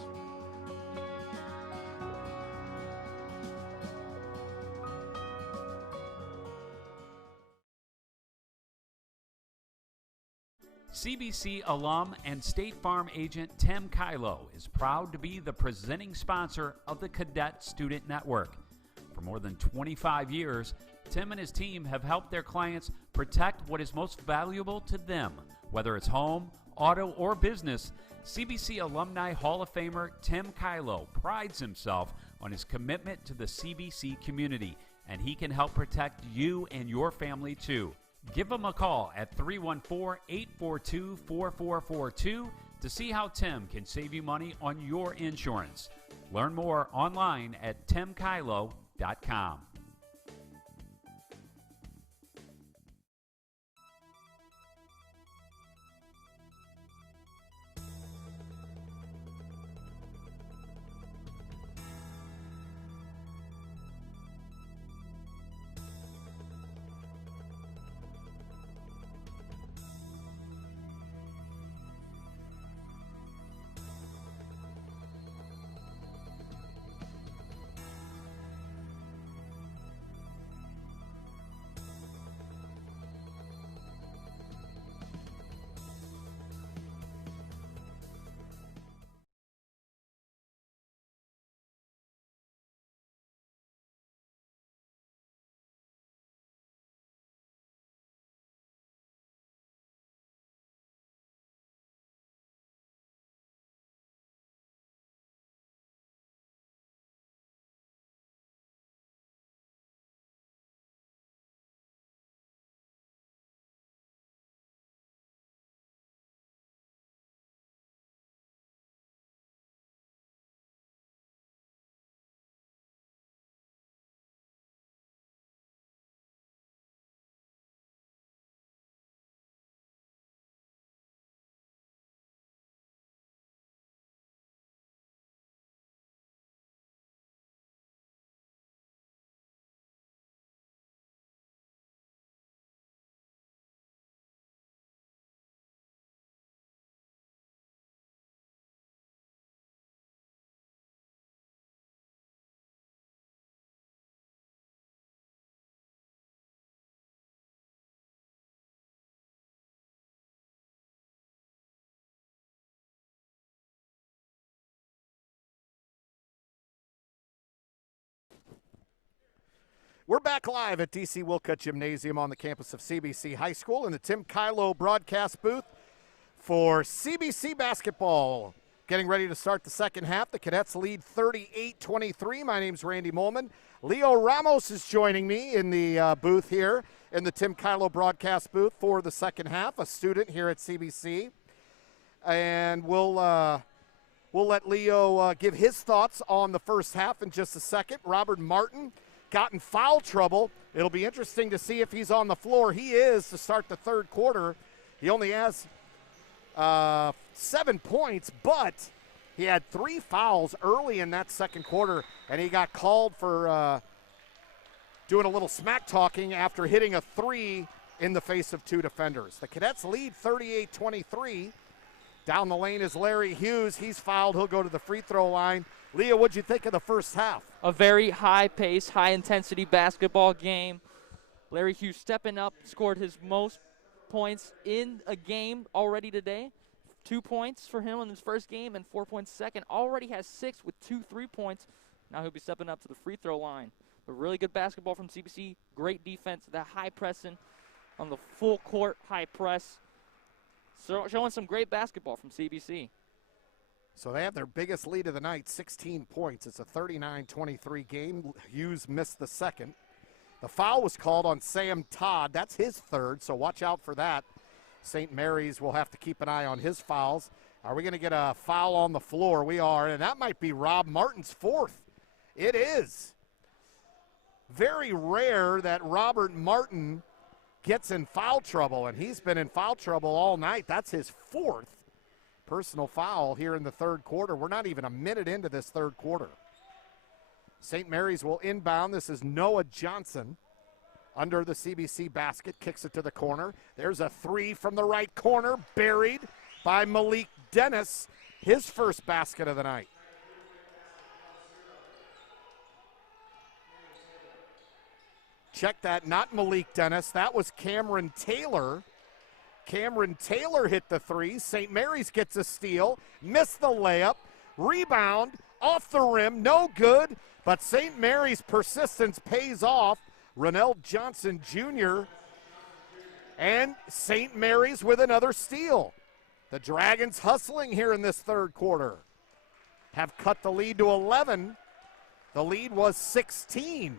CBC alum and State Farm agent Tim Kylo is proud to be the presenting sponsor of the Cadet Student Network. For more than 25 years, Tim and his team have helped their clients protect what is most valuable to them. Whether it's home, auto, or business, CBC Alumni Hall of Famer Tim Kylo prides himself on his commitment to the CBC community, and he can help protect you and your family too. Give him a call at 314-842-4442 to see how Tim can save you money on your insurance. Learn more online at timkylo.com. We're back live at DC Wilcutt Gymnasium on the campus of CBC High School in the Tim Kylo broadcast booth for CBC basketball. Getting ready to start the second half. The Cadets lead 38-23. My name's Randy Molman. Leo Ramos is joining me in the booth here in the Tim Kylo broadcast booth for the second half, a student here at CBC. And we'll let Leo give his thoughts on the first half in just a second. Robert Martin got in foul trouble. It'll be interesting to see if he's on the floor. He is to start the third quarter. He only has 7 points, but he had 3 fouls early in that second quarter, and he got called for doing a little smack talking after hitting a 3 in the face of 2 defenders. The Cadets lead 38-23. Down the lane is Larry Hughes. He's fouled. He'll go to the free throw line. Leah, what'd you think of the first half? A very high-paced, high-intensity basketball game. Larry Hughes stepping up, scored his most points in a game already today. 2 points for him in his first game and 4 points second. Already has 6 with 2 3-points. Now he'll be stepping up to the free throw line. But really good basketball from CBC. Great defense, that high pressing on the full court high press. So showing some great basketball from CBC. So they have their biggest lead of the night, 16 points. It's a 39-23 game. Hughes missed the second. The foul was called on Sam Todd. That's his third, so watch out for that. St. Mary's will have to keep an eye on his fouls. Are we going to get a foul on the floor? We are, and that might be Rob Martin's fourth. It is. Very rare that Robert Martin gets in foul trouble, and he's been in foul trouble all night. That's his fourth personal foul here in the third quarter. We're not even a minute into this third quarter. St. Mary's will inbound. This is Noah Johnson under the CBC basket, kicks it to the corner. There's a three from the right corner, buried by Malik Dennis, his first basket of the night. Check that, not Malik Dennis. That was Cameron Taylor. Cameron Taylor hit the three. St. Mary's gets a steal, missed the layup, rebound, off the rim, no good, but St. Mary's persistence pays off. Ronell Johnson Jr. and St. Mary's with another steal. The Dragons hustling here in this third quarter. Have cut the lead to 11. The lead was 16.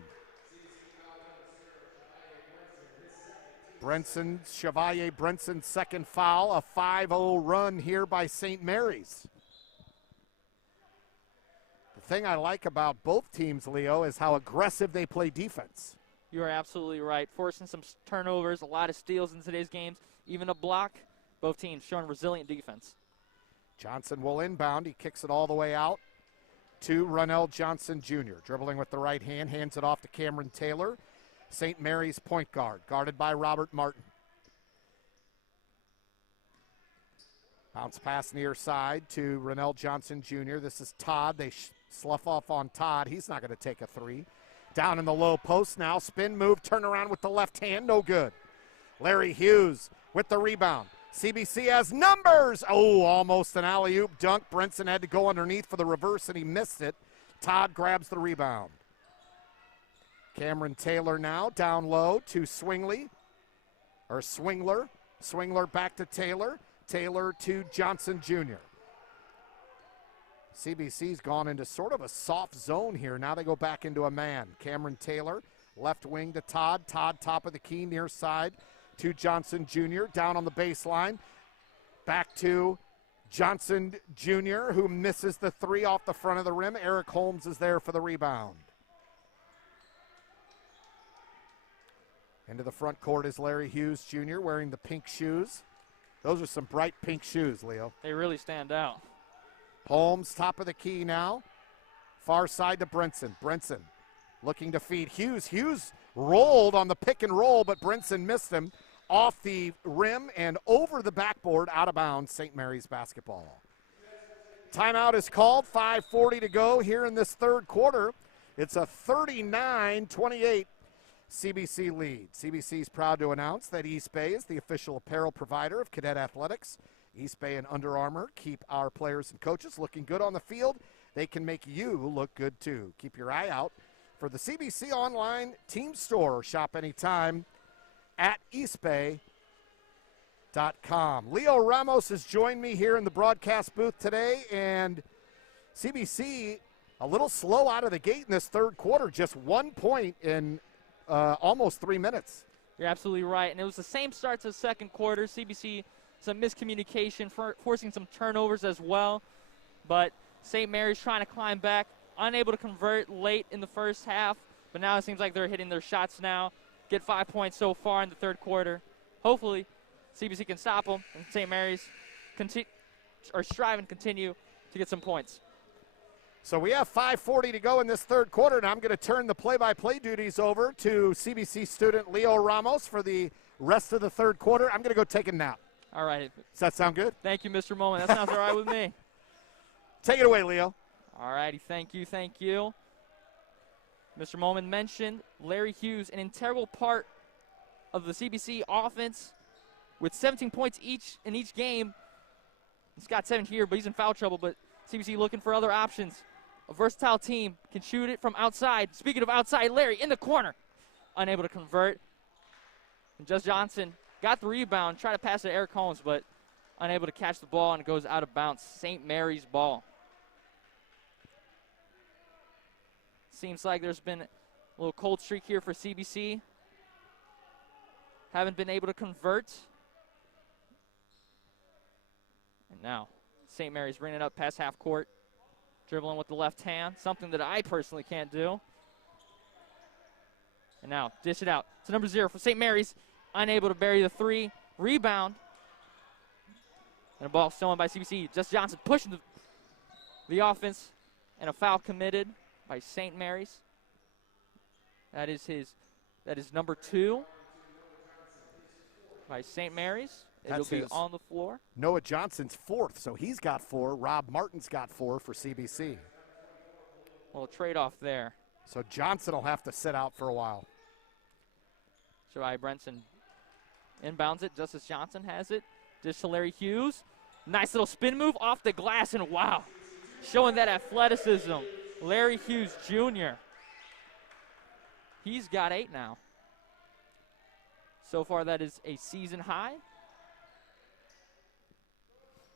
Chevalier Brenson's second foul, a 5-0 run here by St. Mary's. The thing I like about both teams, Leo, is how aggressive they play defense. You are absolutely right. Forcing some turnovers, a lot of steals in today's games, even a block. Both teams showing resilient defense. Johnson will inbound. He kicks it all the way out to Ronell Johnson Jr. Dribbling with the right hand, hands it off to Cameron Taylor. St. Mary's point guard, guarded by Robert Martin. Bounce pass near side to Ronell Johnson Jr. This is Todd. They slough off on Todd. He's not going to take a three. Down in the low post now. Spin move, turn around with the left hand. No good. Larry Hughes with the rebound. CBC has numbers. Oh, almost an alley-oop dunk. Brenson had to go underneath for the reverse, and he missed it. Todd grabs the rebound. Cameron Taylor now down low to Swingler. Swingler back to Taylor. Taylor to Johnson Jr. CBC's gone into sort of a soft zone here. Now they go back into a man. Cameron Taylor, left wing to Todd. Todd, top of the key, near side to Johnson Jr. Down on the baseline. Back to Johnson Jr., who misses the three off the front of the rim. Eric Holmes is there for the rebound. Into the front court is Larry Hughes Jr. wearing the pink shoes. Those are some bright pink shoes, Leo. They really stand out. Holmes, top of the key now. Far side to Brenson. Brenson looking to feed Hughes. Hughes rolled on the pick and roll, but Brenson missed him off the rim and over the backboard, out of bounds. St. Mary's basketball. Timeout is called. 5:40 to go here in this third quarter. It's a 39-28 CBC lead. CBC is proud to announce that East Bay is the official apparel provider of Cadet Athletics. East Bay and Under Armour keep our players and coaches looking good on the field. They can make you look good too. Keep your eye out for the CBC online team store. Shop anytime at eastbay.com. Leo Ramos has joined me here in the broadcast booth today, and CBC a little slow out of the gate in this third quarter. Just 1 point in almost 3 minutes. You're absolutely right. And it was the same start to the second quarter. CBC, some miscommunication, forcing some turnovers as well. But St. Mary's trying to climb back, unable to convert late in the first half. But now it seems like they're hitting their shots now. Get 5 points so far in the third quarter. Hopefully, CBC can stop them, and St. Mary's are striving to continue to get some points. So we have 5:40 to go in this third quarter, and I'm going to turn the play-by-play duties over to CBC student Leo Ramos for the rest of the third quarter. I'm going to go take a nap. All right. Does that sound good? Thank you, Mr. Moment. That sounds all right with me. Take it away, Leo. All righty. Thank you. Mr. Moment mentioned Larry Hughes, an integral part of the CBC offense with 17 points in each game. He's got 7 here, but he's in foul trouble, but CBC looking for other options. A versatile team can shoot it from outside. Speaking of outside, Larry in the corner. Unable to convert. And Just Johnson got the rebound, tried to pass it to Eric Holmes, but unable to catch the ball, and it goes out of bounds. St. Mary's ball. Seems like there's been a little cold streak here for CBC. Haven't been able to convert. And now St. Mary's bringing it up past half court. Dribbling with the left hand, something that I personally can't do. And now dish it out to number 0 for St. Mary's. Unable to bury the 3. Rebound. And a ball stolen by CBC. Just Johnson pushing the offense. And a foul committed by St. Mary's. That is number 2 by St. Mary's. It'll be on the floor. Noah Johnson's 4th, so he's got 4. Rob Martin's got 4 for CBC. A little trade-off there. So Johnson will have to sit out for a while. Shawai Brenson inbounds it. Justice Johnson has it. Dish to Larry Hughes. Nice little spin move off the glass, and wow. Showing that athleticism. Larry Hughes Jr. He's got 8 now. So far, that is a season high.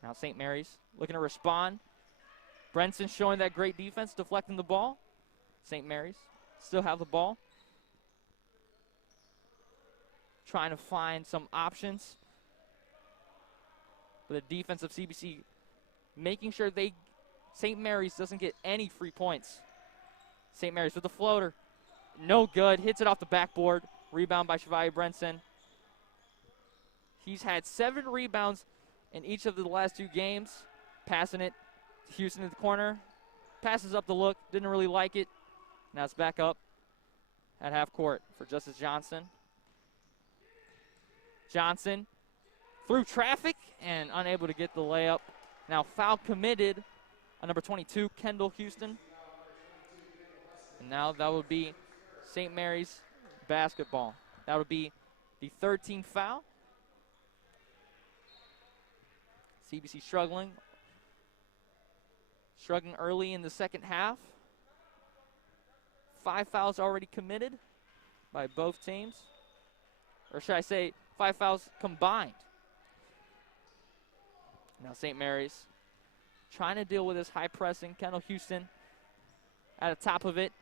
Now St. Mary's looking to respond. Brenson showing that great defense, deflecting the ball. St. Mary's still have the ball. Trying to find some options for the defense of CBC, making sure St. Mary's doesn't get any free points. St. Mary's with the floater. No good. Hits it off the backboard. Rebound by Chevalier Brenson. He's had 7 rebounds in each of the last 2 games. Passing it to Houston in the corner. Passes up the look. Didn't really like it. Now it's back up at half court for Justice Johnson. Johnson through traffic and unable to get the layup. Now foul committed on number 22, Kendall Houston. And now that would be St. Mary's basketball. That would be the 13th foul. CBC struggling early in the second half. 5 fouls already committed by both teams. Or should I say 5 fouls combined. Now St. Mary's trying to deal with this high pressing. Kendall Houston at the top of it.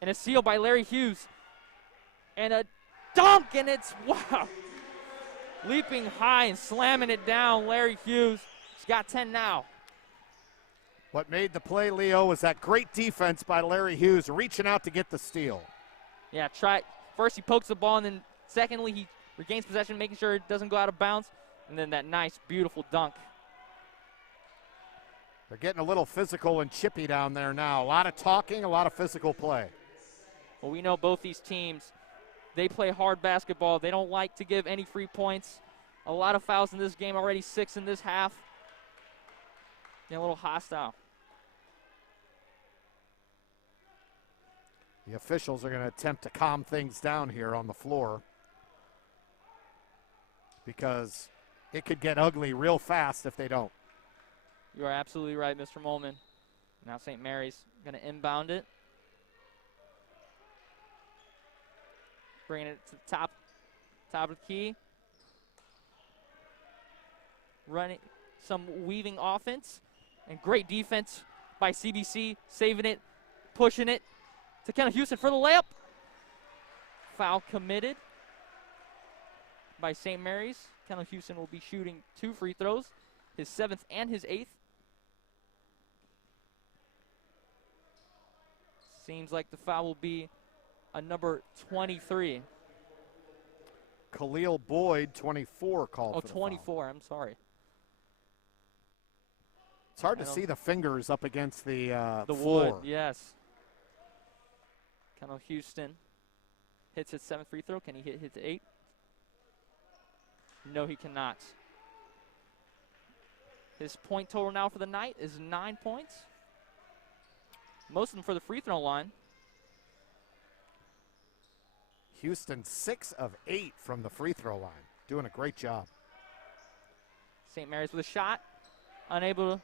And a steal by Larry Hughes. And a dunk, and it's, wow. Leaping high and slamming it down, Larry Hughes. He's got 10 now. What made the play, Leo, was that great defense by Larry Hughes, reaching out to get the steal. Yeah, first he pokes the ball, and then secondly he regains possession, making sure it doesn't go out of bounds, and then that nice, beautiful dunk. They're getting a little physical and chippy down there now. A lot of talking, a lot of physical play. Well, we know both these teams, they play hard basketball. They don't like to give any free points. A lot of fouls in this game, already 6 in this half. Getting a little hostile. The officials are going to attempt to calm things down here on the floor because it could get ugly real fast if they don't. You are absolutely right, Mr. Molman. Now St. Mary's going to inbound it. Bringing it to the top of the key. Running some weaving offense. And great defense by CBC. Saving it, pushing it to Kendall Houston for the layup. Foul committed by St. Mary's. Kendall Houston will be shooting 2 free throws, his 7th and his 8th. Seems like the foul will be a number 23. Khalil Boyd, 24, called for the 24, foul. I'm sorry. It's hard to see the fingers up against the wood, floor. yes. Kendall Houston hits his 7th free throw. Can he hit his 8th? No, he cannot. His point total now for the night is 9 points. Most of them for the free throw line. Houston 6 of 8 from the free throw line. Doing a great job. St. Mary's with a shot. Unable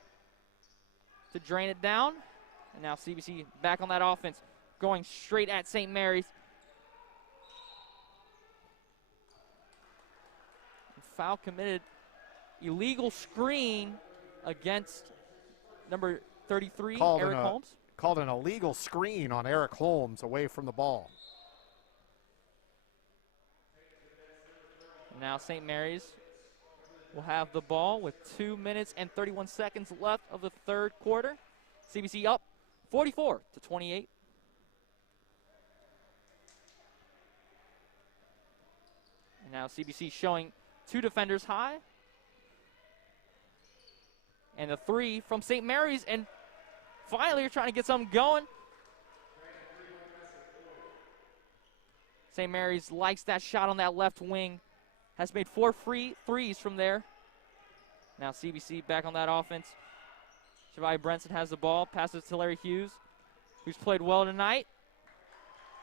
to drain it down. And now CBC back on that offense. Going straight at St. Mary's. And foul committed illegal screen against number 33, Called Eric Holmes. Called an illegal screen on Eric Holmes away from the ball. Now St. Mary's will have the ball with 2 minutes and 31 seconds left of the third quarter. CBC up 44-28. And now CBC showing 2 defenders high. And the 3 from St. Mary's, and finally you're trying to get something going. St. Mary's likes that shot on that left wing. Has made 4 free threes from there. Now CBC back on that offense. Shavai Brenson has the ball, passes to Larry Hughes, who's played well tonight.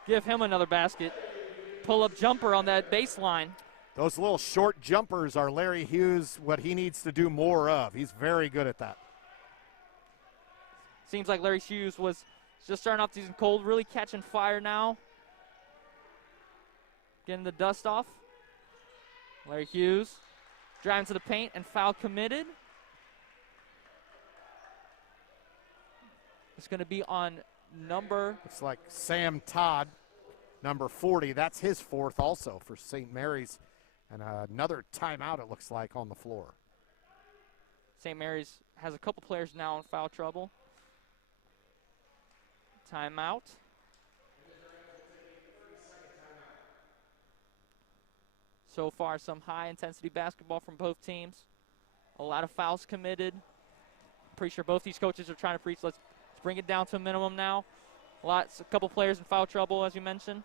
Give him another basket. Pull-up jumper on that baseline. Those little short jumpers are Larry Hughes what he needs to do more of. He's very good at that. Seems like Larry Hughes was just starting off the season cold, really catching fire now. Getting the dust off. Larry Hughes driving to the paint and foul committed. It's going to be on number. It's like Sam Todd, number 40. That's his 4th also for St. Mary's. And another timeout, it looks like, on the floor. St. Mary's has a couple players now in foul trouble. Timeout. So far, some high-intensity basketball from both teams. A lot of fouls committed. Pretty sure both these coaches are trying to preach, let's bring it down to a minimum now. A couple players in foul trouble, as you mentioned.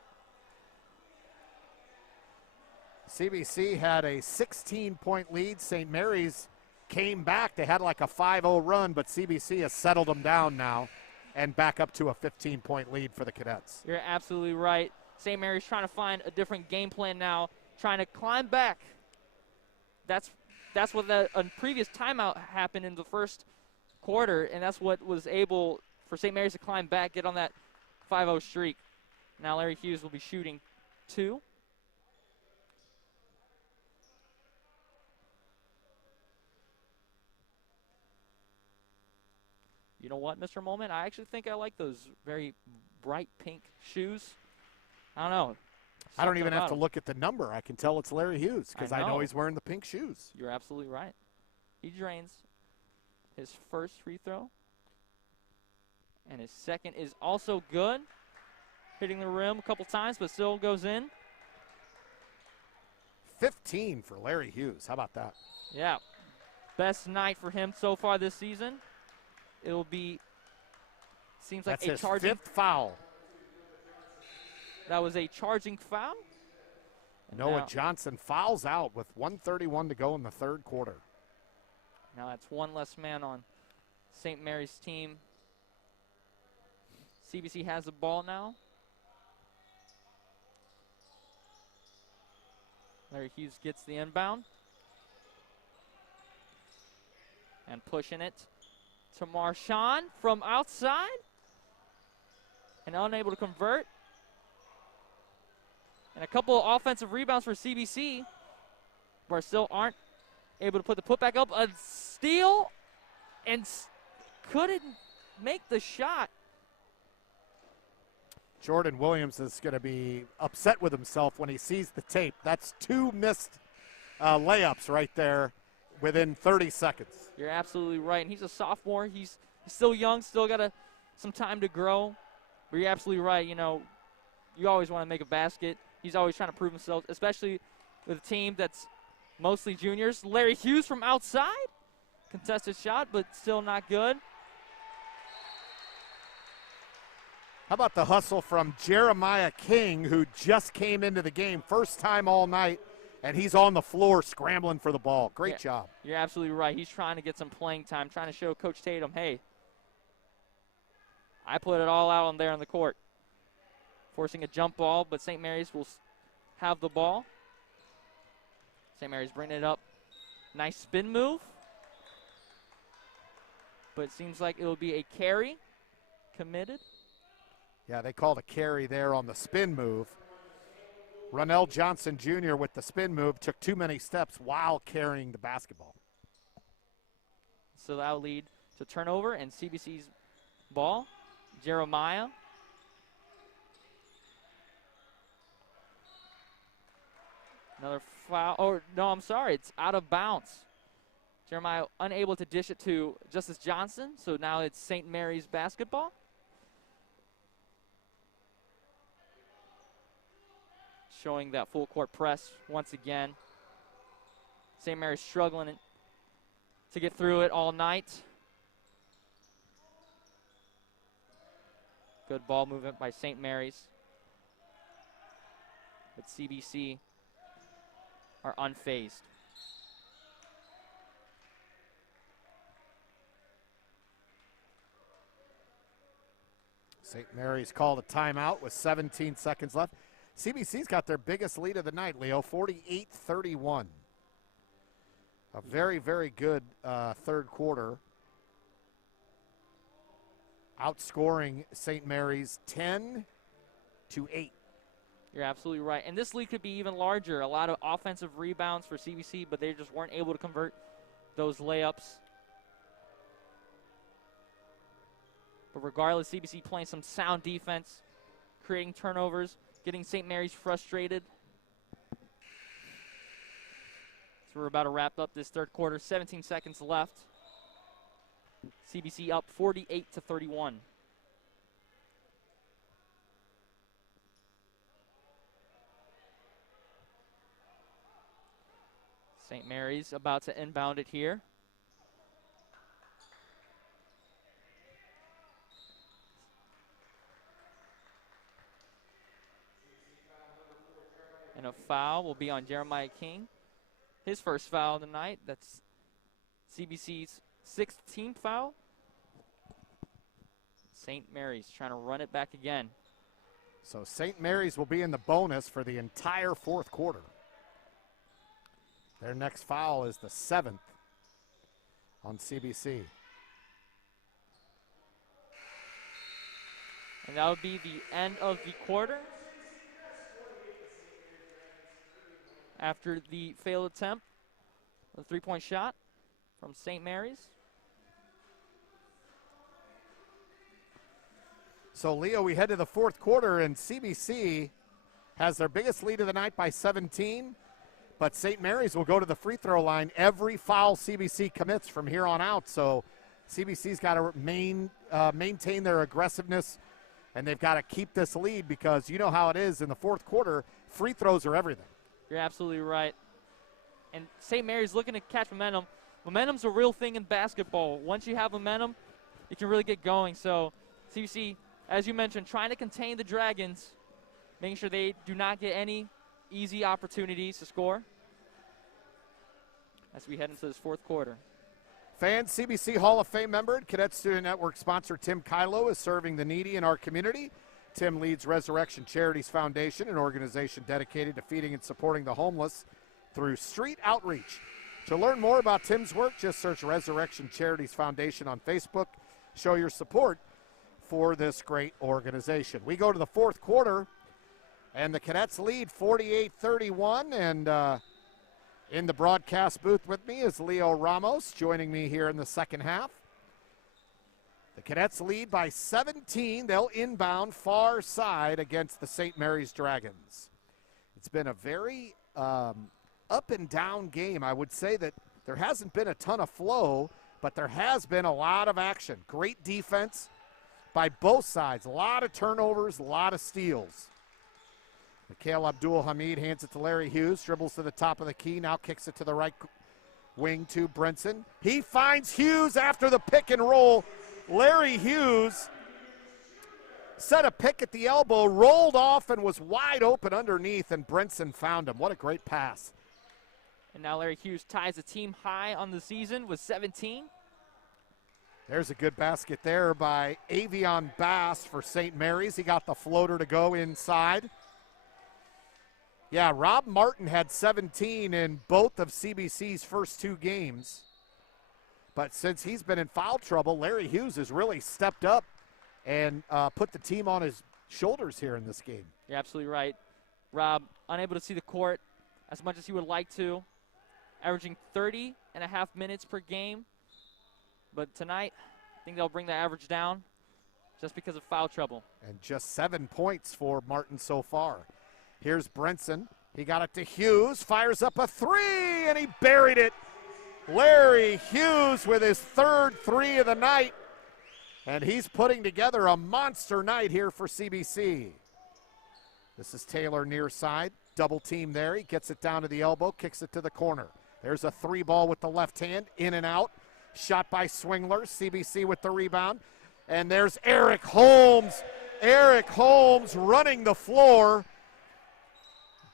CBC had a 16-point lead. St. Mary's came back. They had like a 5-0 run, but CBC has settled them down now and back up to a 15-point lead for the Cadets. You're absolutely right. St. Mary's trying to find a different game plan now, trying to climb back. That's what the previous timeout happened in the first quarter, and that's what was able for St. Mary's to climb back, get on that 5-0 streak. Now Larry Hughes will be shooting 2. You know what, Mr. Molman? I actually think I like those very bright pink shoes. I don't know. I don't even have to look at the number. I can tell it's Larry Hughes because I know he's wearing the pink shoes. You're absolutely right. He drains his first free throw. And his second is also good. Hitting the rim a couple times, but still goes in. 15 for Larry Hughes. How about that? Yeah. Best night for him so far this season. It'll be, seems like That's a charging. His 5th foul. That was a charging foul. And Noah Johnson fouls out with 1:31 to go in the third quarter. Now that's one less man on St. Mary's team. CBC has the ball now. Larry Hughes gets the inbound. And pushing it to Marshawn from outside. And unable to convert. And a couple of offensive rebounds for CBC. But still aren't able to put the putback up. A steal. And couldn't make the shot. Jordan Williams is going to be upset with himself when he sees the tape. That's 2 missed layups right there within 30 seconds. You're absolutely right. And he's a sophomore. He's still young, still got some time to grow. But you're absolutely right. You know, you always want to make a basket. He's always trying to prove himself, especially with a team that's mostly juniors. Larry Hughes from outside. Contested shot, but still not good. How about the hustle from Jeremiah King, who just came into the game, first time all night, and he's on the floor scrambling for the ball. Great job. You're absolutely right. He's trying to get some playing time, trying to show Coach Tatum, hey, I put it all out on there on the court. Forcing a jump ball, but St. Mary's will have the ball. St. Mary's bringing it up. Nice spin move. But it seems like it will be a carry committed. Yeah, they called a carry there on the spin move. Ronell Johnson Jr. with the spin move took too many steps while carrying the basketball. so that will lead to turnover and CBC's ball. Jeremiah. Another foul. Oh, no, I'm sorry. It's out of bounds. Jeremiah unable to dish it to Justice Johnson, so now it's St. Mary's basketball. Showing that full court press once again. St. Mary's struggling to get through it all night. Good ball movement by St. Mary's. But CBC are unfazed. St. Mary's called a timeout with 17 seconds left. CBC's got their biggest lead of the night, Leo, 48-31. A very, very good third quarter. Outscoring St. Mary's 10-8. You're absolutely right. And this lead could be even larger. A lot of offensive rebounds for CBC, but they just weren't able to convert those layups. But regardless, CBC playing some sound defense, creating turnovers, getting St. Mary's frustrated. So we're about to wrap up this third quarter. 17 seconds left. CBC up 48-31. St. Mary's about to inbound it here. And a foul will be on Jeremiah King. His first foul of the night. That's CBC's 6th team foul. St. Mary's trying to run it back again. So St. Mary's will be in the bonus for the entire fourth quarter. Their next foul is the 7th on CBC. And that would be the end of the quarter. After the failed attempt, the three-point shot from St. Mary's. So, Leo, we head to the fourth quarter, and CBC has their biggest lead of the night by 17, but St. Mary's will go to the free throw line every foul CBC commits from here on out. So CBC's got to maintain their aggressiveness, and they've got to keep this lead because you know how it is in the fourth quarter, free throws are everything. You're absolutely right. And St. Mary's looking to catch momentum. Momentum's a real thing in basketball. Once you have momentum, you can really get going. So CBC, as you mentioned, trying to contain the Dragons, making sure they do not get any easy opportunities to score as we head into this fourth quarter. Fans, CBC Hall of Fame member and Cadet Student Network sponsor Tim Kylo is serving the needy in our community. Tim leads Resurrection Charities Foundation, an organization dedicated to feeding and supporting the homeless through street outreach. To learn more about Tim's work, just search Resurrection Charities Foundation on Facebook. Show your support for this great organization. We go to the fourth quarter, and the Cadets lead 48-31, and in the broadcast booth with me is Leo Ramos, joining me here in the second half. The Cadets lead by 17. They'll inbound far side against the St. Mary's Dragons. It's been a very up and down game. I would say that there hasn't been a ton of flow, but there has been a lot of action. Great defense by both sides. A lot of turnovers, a lot of steals. Mikhail Abdul-Hamid hands it to Larry Hughes, dribbles to the top of the key, now kicks it to the right wing to Brinson. He finds Hughes after the pick and roll. Larry Hughes set a pick at the elbow, rolled off, and was wide open underneath, and Brinson found him. What a great pass. And now Larry Hughes ties the team high on the season with 17. There's a good basket there by Avion Bass for St. Mary's. He got the floater to go inside. Yeah, Rob Martin had 17 in both of CBC's first two games. But since he's been in foul trouble, Larry Hughes has really stepped up and put the team on his shoulders here in this game. You're absolutely right. Rob, unable to see the court as much as he would like to, averaging 30.5 minutes per game. But tonight, I think they'll bring the average down just because of foul trouble. And just 7 points for Martin so far. Here's Brinson. He got it to Hughes, fires up a three, and he buried it. Larry Hughes with his third three of the night, and he's putting together a monster night here for CBC. This is Taylor near side, double team there. He gets it down to the elbow, kicks it to the corner. There's a three ball with the left hand, in and out. Shot by Swingler, CBC with the rebound. And there's Eric Holmes. Eric Holmes running the floor.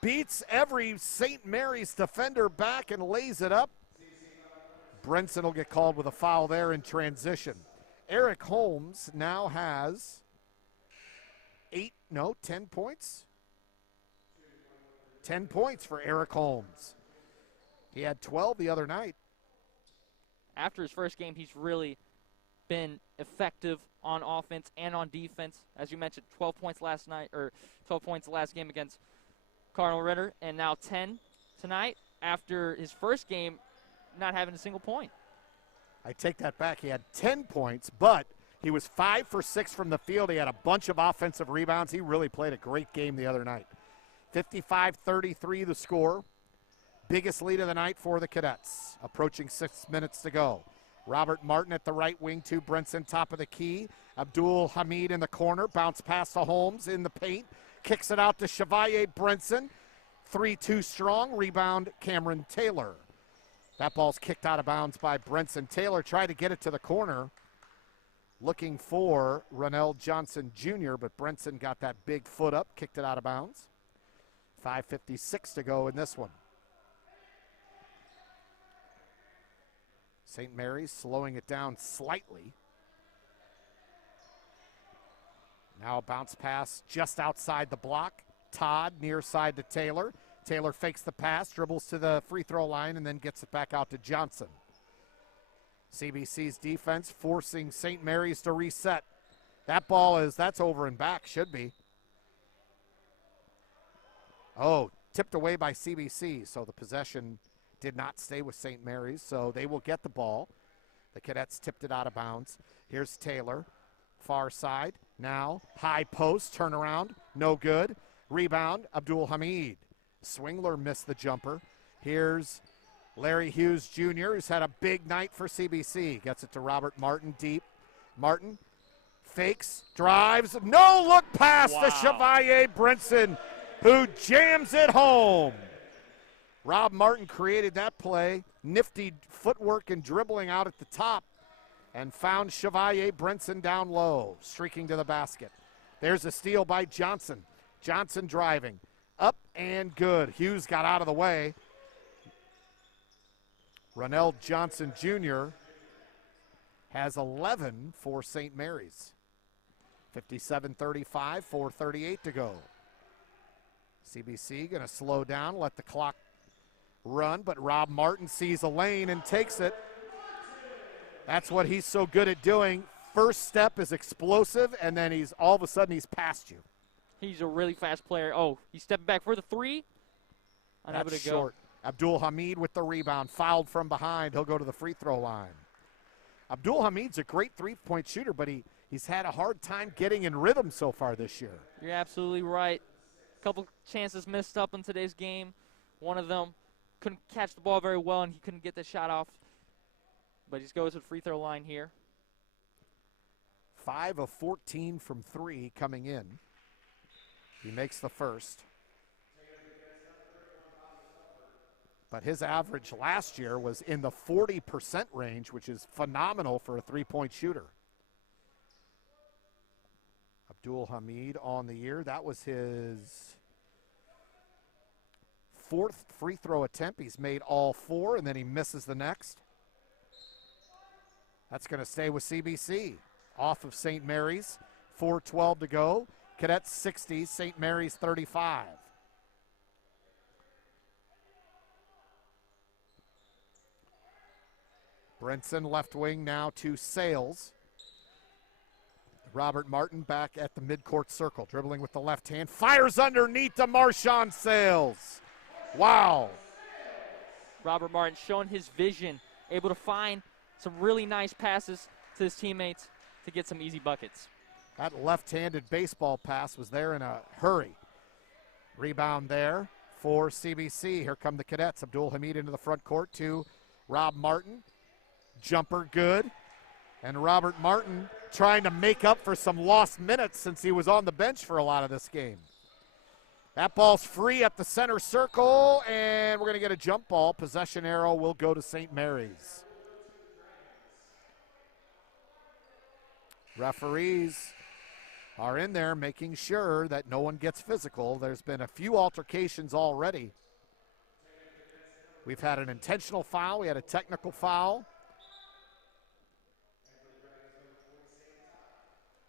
Beats every St. Mary's defender back and lays it up. Brinson will get called with a foul there in transition. Eric Holmes now has 10 points. 10 points for Eric Holmes. He had 12 the other night. After his first game, he's really been effective on offense and on defense. As you mentioned, 12 points last night, or 12 points the last game against Cardinal Ritter, and now 10 tonight after his first game not having a single point. I take that back. He had 10 points, but he was 5 for 6 from the field. He had a bunch of offensive rebounds. He really played a great game the other night. 55-33 the score. Biggest lead of the night for the Cadets. Approaching 6 minutes to go. Robert Martin at the right wing to Brinson, top of the key. Abdul Hamid in the corner. Bounce pass to Holmes in the paint. Kicks it out to Chevalier Brinson. 3-2 strong. Rebound Cameron Taylor. That ball's kicked out of bounds by Brinson. Taylor tried to get it to the corner, looking for Ronell Johnson Jr., but Brinson got that big foot up, kicked it out of bounds. 5:56 to go in this one. St. Mary's slowing it down slightly. Now a bounce pass just outside the block. Todd near side to Taylor. Taylor fakes the pass, dribbles to the free throw line, and then gets it back out to Johnson. CBC's defense forcing St. Mary's to reset. That ball that's over and back, should be. Oh, tipped away by CBC, so the possession did not stay with St. Mary's, so they will get the ball. The Cadets tipped it out of bounds. Here's Taylor, far side. Now, high post, turnaround, no good. Rebound, Abdul Hamid. Swingler missed the jumper. Here's Larry Hughes Jr., who's had a big night for CBC. Gets it to Robert Martin deep. Martin fakes, drives, no look pass to Chevalier Brinson, who jams it home. Rob Martin created that play. Nifty footwork and dribbling out at the top, and found Chevalier Brinson down low, streaking to the basket. There's a steal by Johnson. Johnson driving. Up and good. Hughes got out of the way. Ronell Johnson Jr. has 11 for St. Mary's. 57-35, 4:38 to go. CBC going to slow down, let the clock run, but Rob Martin sees a lane and takes it. That's what he's so good at doing. First step is explosive, and then all of a sudden he's past you. He's a really fast player. Oh, he's stepping back for the three. Unable That's to short. Abdul Hamid with the rebound, fouled from behind. He'll go to the free throw line. Abdul Hamid's a great three-point shooter, but he's had a hard time getting in rhythm so far this year. You're absolutely right. A couple chances missed up in today's game. One of them couldn't catch the ball very well, and he couldn't get the shot off. But he goes to the free throw line here. 5 of 14 from 3 coming in. He makes the first. But his average last year was in the 40% range, which is phenomenal for a three-point shooter. Abdul Hamid on the year. That was his 4th free throw attempt. He's made all 4, and then he misses the next. That's going to stay with CBC. Off of St. Mary's. 4:12 to go. Cadets 60, St. Mary's 35. Brinson left wing now to Sales. Robert Martin back at the midcourt circle, dribbling with the left hand. Fires underneath to Marshawn Sales. Wow. Robert Martin showing his vision, able to find some really nice passes to his teammates to get some easy buckets. That left-handed baseball pass was there in a hurry. Rebound there for CBC. Here come the Cadets. Abdul Hamid into the front court to Rob Martin. Jumper good. And Robert Martin trying to make up for some lost minutes since he was on the bench for a lot of this game. That ball's free at the center circle, and we're going to get a jump ball. Possession arrow will go to St. Mary's. Referees are in there making sure that no one gets physical. There's been a few altercations already. We've had an intentional foul. We had a technical foul.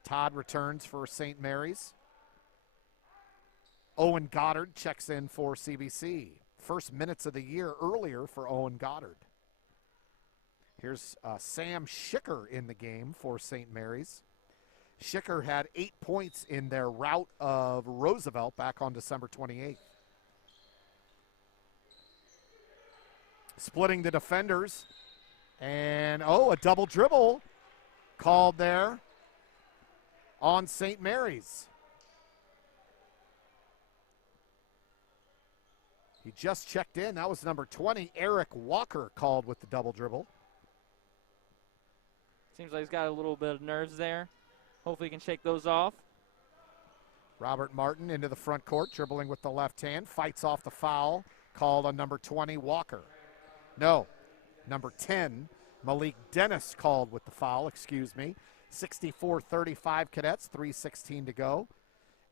Todd returns for St. Mary's. Owen Goddard checks in for CBC. First minutes of the year earlier for Owen Goddard. Here's Sam Schicker in the game for St. Mary's. Schicker had 8 points in their rout of Roosevelt back on December 28th. Splitting the defenders. And, a double dribble called there on St. Mary's. He just checked in. That was number 20, Eric Walker, called with the double dribble. Seems like he's got a little bit of nerves there. Hopefully he can shake those off. Robert Martin into the front court, dribbling with the left hand. Fights off the foul called on number 20, Walker. No, number 10, Malik Dennis called with the foul, 64-35 Cadets, 3:16 to go.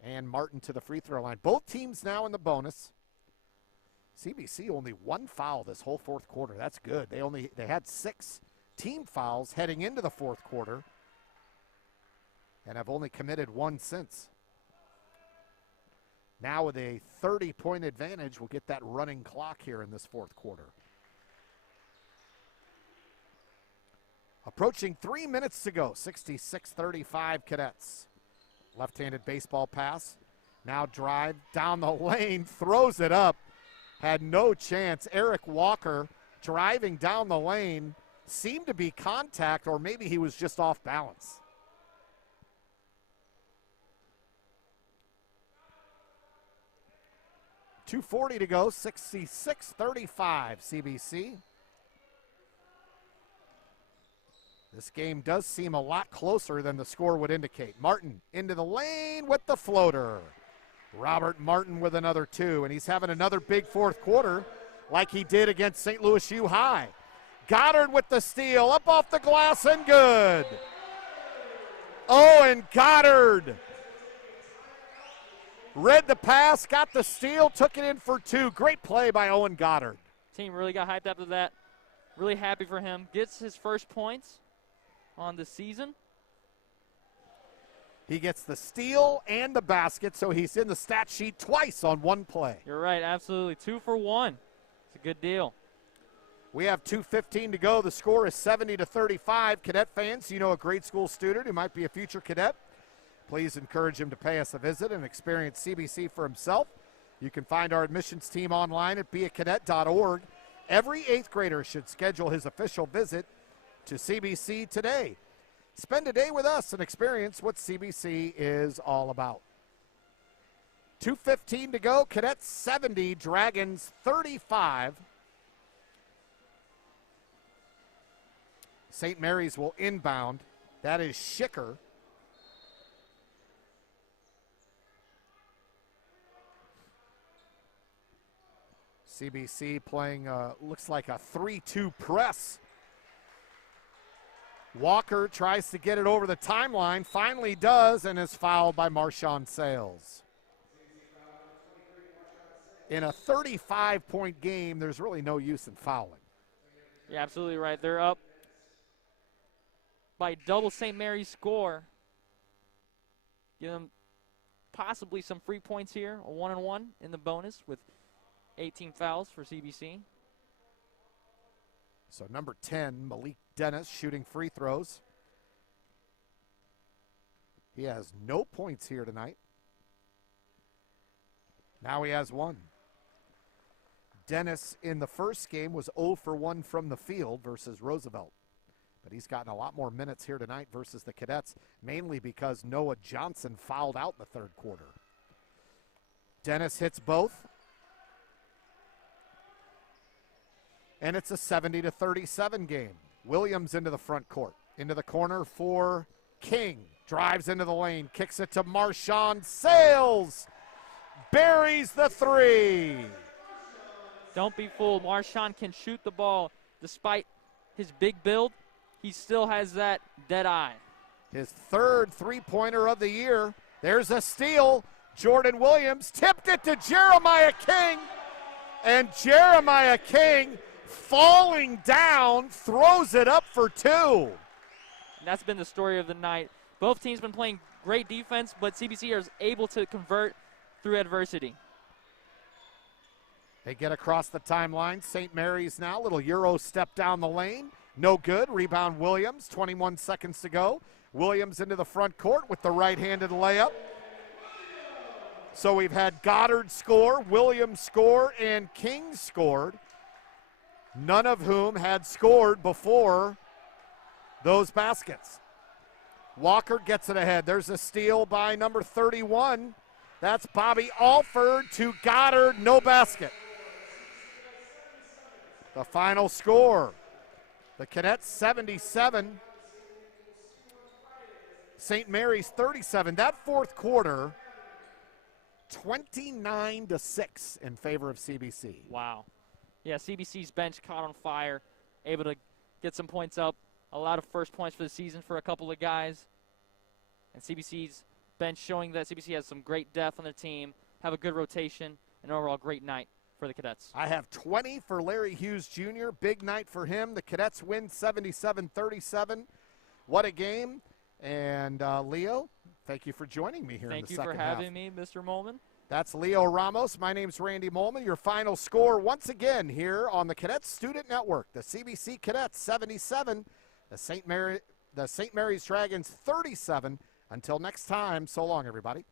And Martin to the free throw line. Both teams now in the bonus. CBC only one foul this whole fourth quarter. That's good. They had 6 team fouls heading into the fourth quarter and have only committed 1 since. Now with a 30-point advantage, we'll get that running clock here in this fourth quarter. Approaching 3 minutes to go, 66-35 Cadets. Left-handed baseball pass. Now drive down the lane, throws it up. Had no chance. Eric Walker driving down the lane. Seemed to be contact, or maybe he was just off balance. .240 to go, 66-35 CBC. This game does seem a lot closer than the score would indicate. Martin into the lane with the floater. Robert Martin with another 2, and he's having another big fourth quarter like he did against St. Louis U High. Goddard with the steal, up off the glass and good. Owen Goddard read the pass, got the steal, took it in for 2. Great play by Owen Goddard. Team really got hyped after that. Really happy for him. Gets his first points on the season. He gets the steal and the basket, so he's in the stat sheet twice on one play. You're right, absolutely. 2 for 1. It's a good deal. We have 2:15 to go. The score is 70-35. Cadet fans, you know a grade school student who might be a future cadet, please encourage him to pay us a visit and experience CBC for himself. You can find our admissions team online at beacadet.org. Every 8th grader should schedule his official visit to CBC today. Spend a day with us and experience what CBC is all about. 2:15 to go. Cadets 70, Dragons 35. St. Mary's will inbound. That is Schicker. CBC playing, looks like a 3-2 press. Walker tries to get it over the timeline, finally does, and is fouled by Marshawn Sales. In a 35-point game, there's really no use in fouling. You're absolutely right. They're up by double St. Mary's score. Give them possibly some free points here, a 1-on-1 in the bonus with 18 fouls for CBC. So number 10, Malik Dennis, shooting free throws. He has no points here tonight. Now he has 1. Dennis in the first game was 0 for 1 from the field versus Roosevelt. but he's gotten a lot more minutes here tonight versus the Cadets, mainly because Noah Johnson fouled out in the third quarter. Dennis hits both. And it's a 70-37 game. Williams into the front court. Into the corner for King. Drives into the lane. Kicks it to Marshawn. Sails. Buries the three. Don't be fooled. Marshawn can shoot the ball. Despite his big build, he still has that dead eye. His third three-pointer of the year. There's a steal. Jordan Williams tipped it to Jeremiah King. And Jeremiah King, falling down, throws it up for two. And that's been the story of the night. Both teams been playing great defense, but CBC is able to convert through adversity. They get across the timeline. St. Mary's now, little Euro step down the lane. No good. Rebound Williams, 21 seconds to go. Williams into the front court with the right-handed layup. So we've had Goddard score, Williams score, and King scored, none of whom had scored before those baskets. Walker gets it ahead. There's a steal by number 31. That's Bobby Alford to Goddard, no basket. The final score, the Cadets 77, St. Mary's 37. That fourth quarter, 29-6 in favor of CBC. Wow. Yeah, CBC's bench caught on fire, able to get some points up. A lot of first points for the season for a couple of guys. And CBC's bench showing that CBC has some great depth on their team, have a good rotation, and overall great night for the Cadets. I have 20 for Larry Hughes Jr. Big night for him. The Cadets win 77-37. What a game. And Leo, thank you for joining me here in the second half. Thank you for having me, Mr. Molman. That's Leo Ramos. My name's Randy Molman. Your final score once again here on the Cadet Student Network. The CBC Cadets 77, the St. Mary's Dragons 37. Until next time, so long, everybody.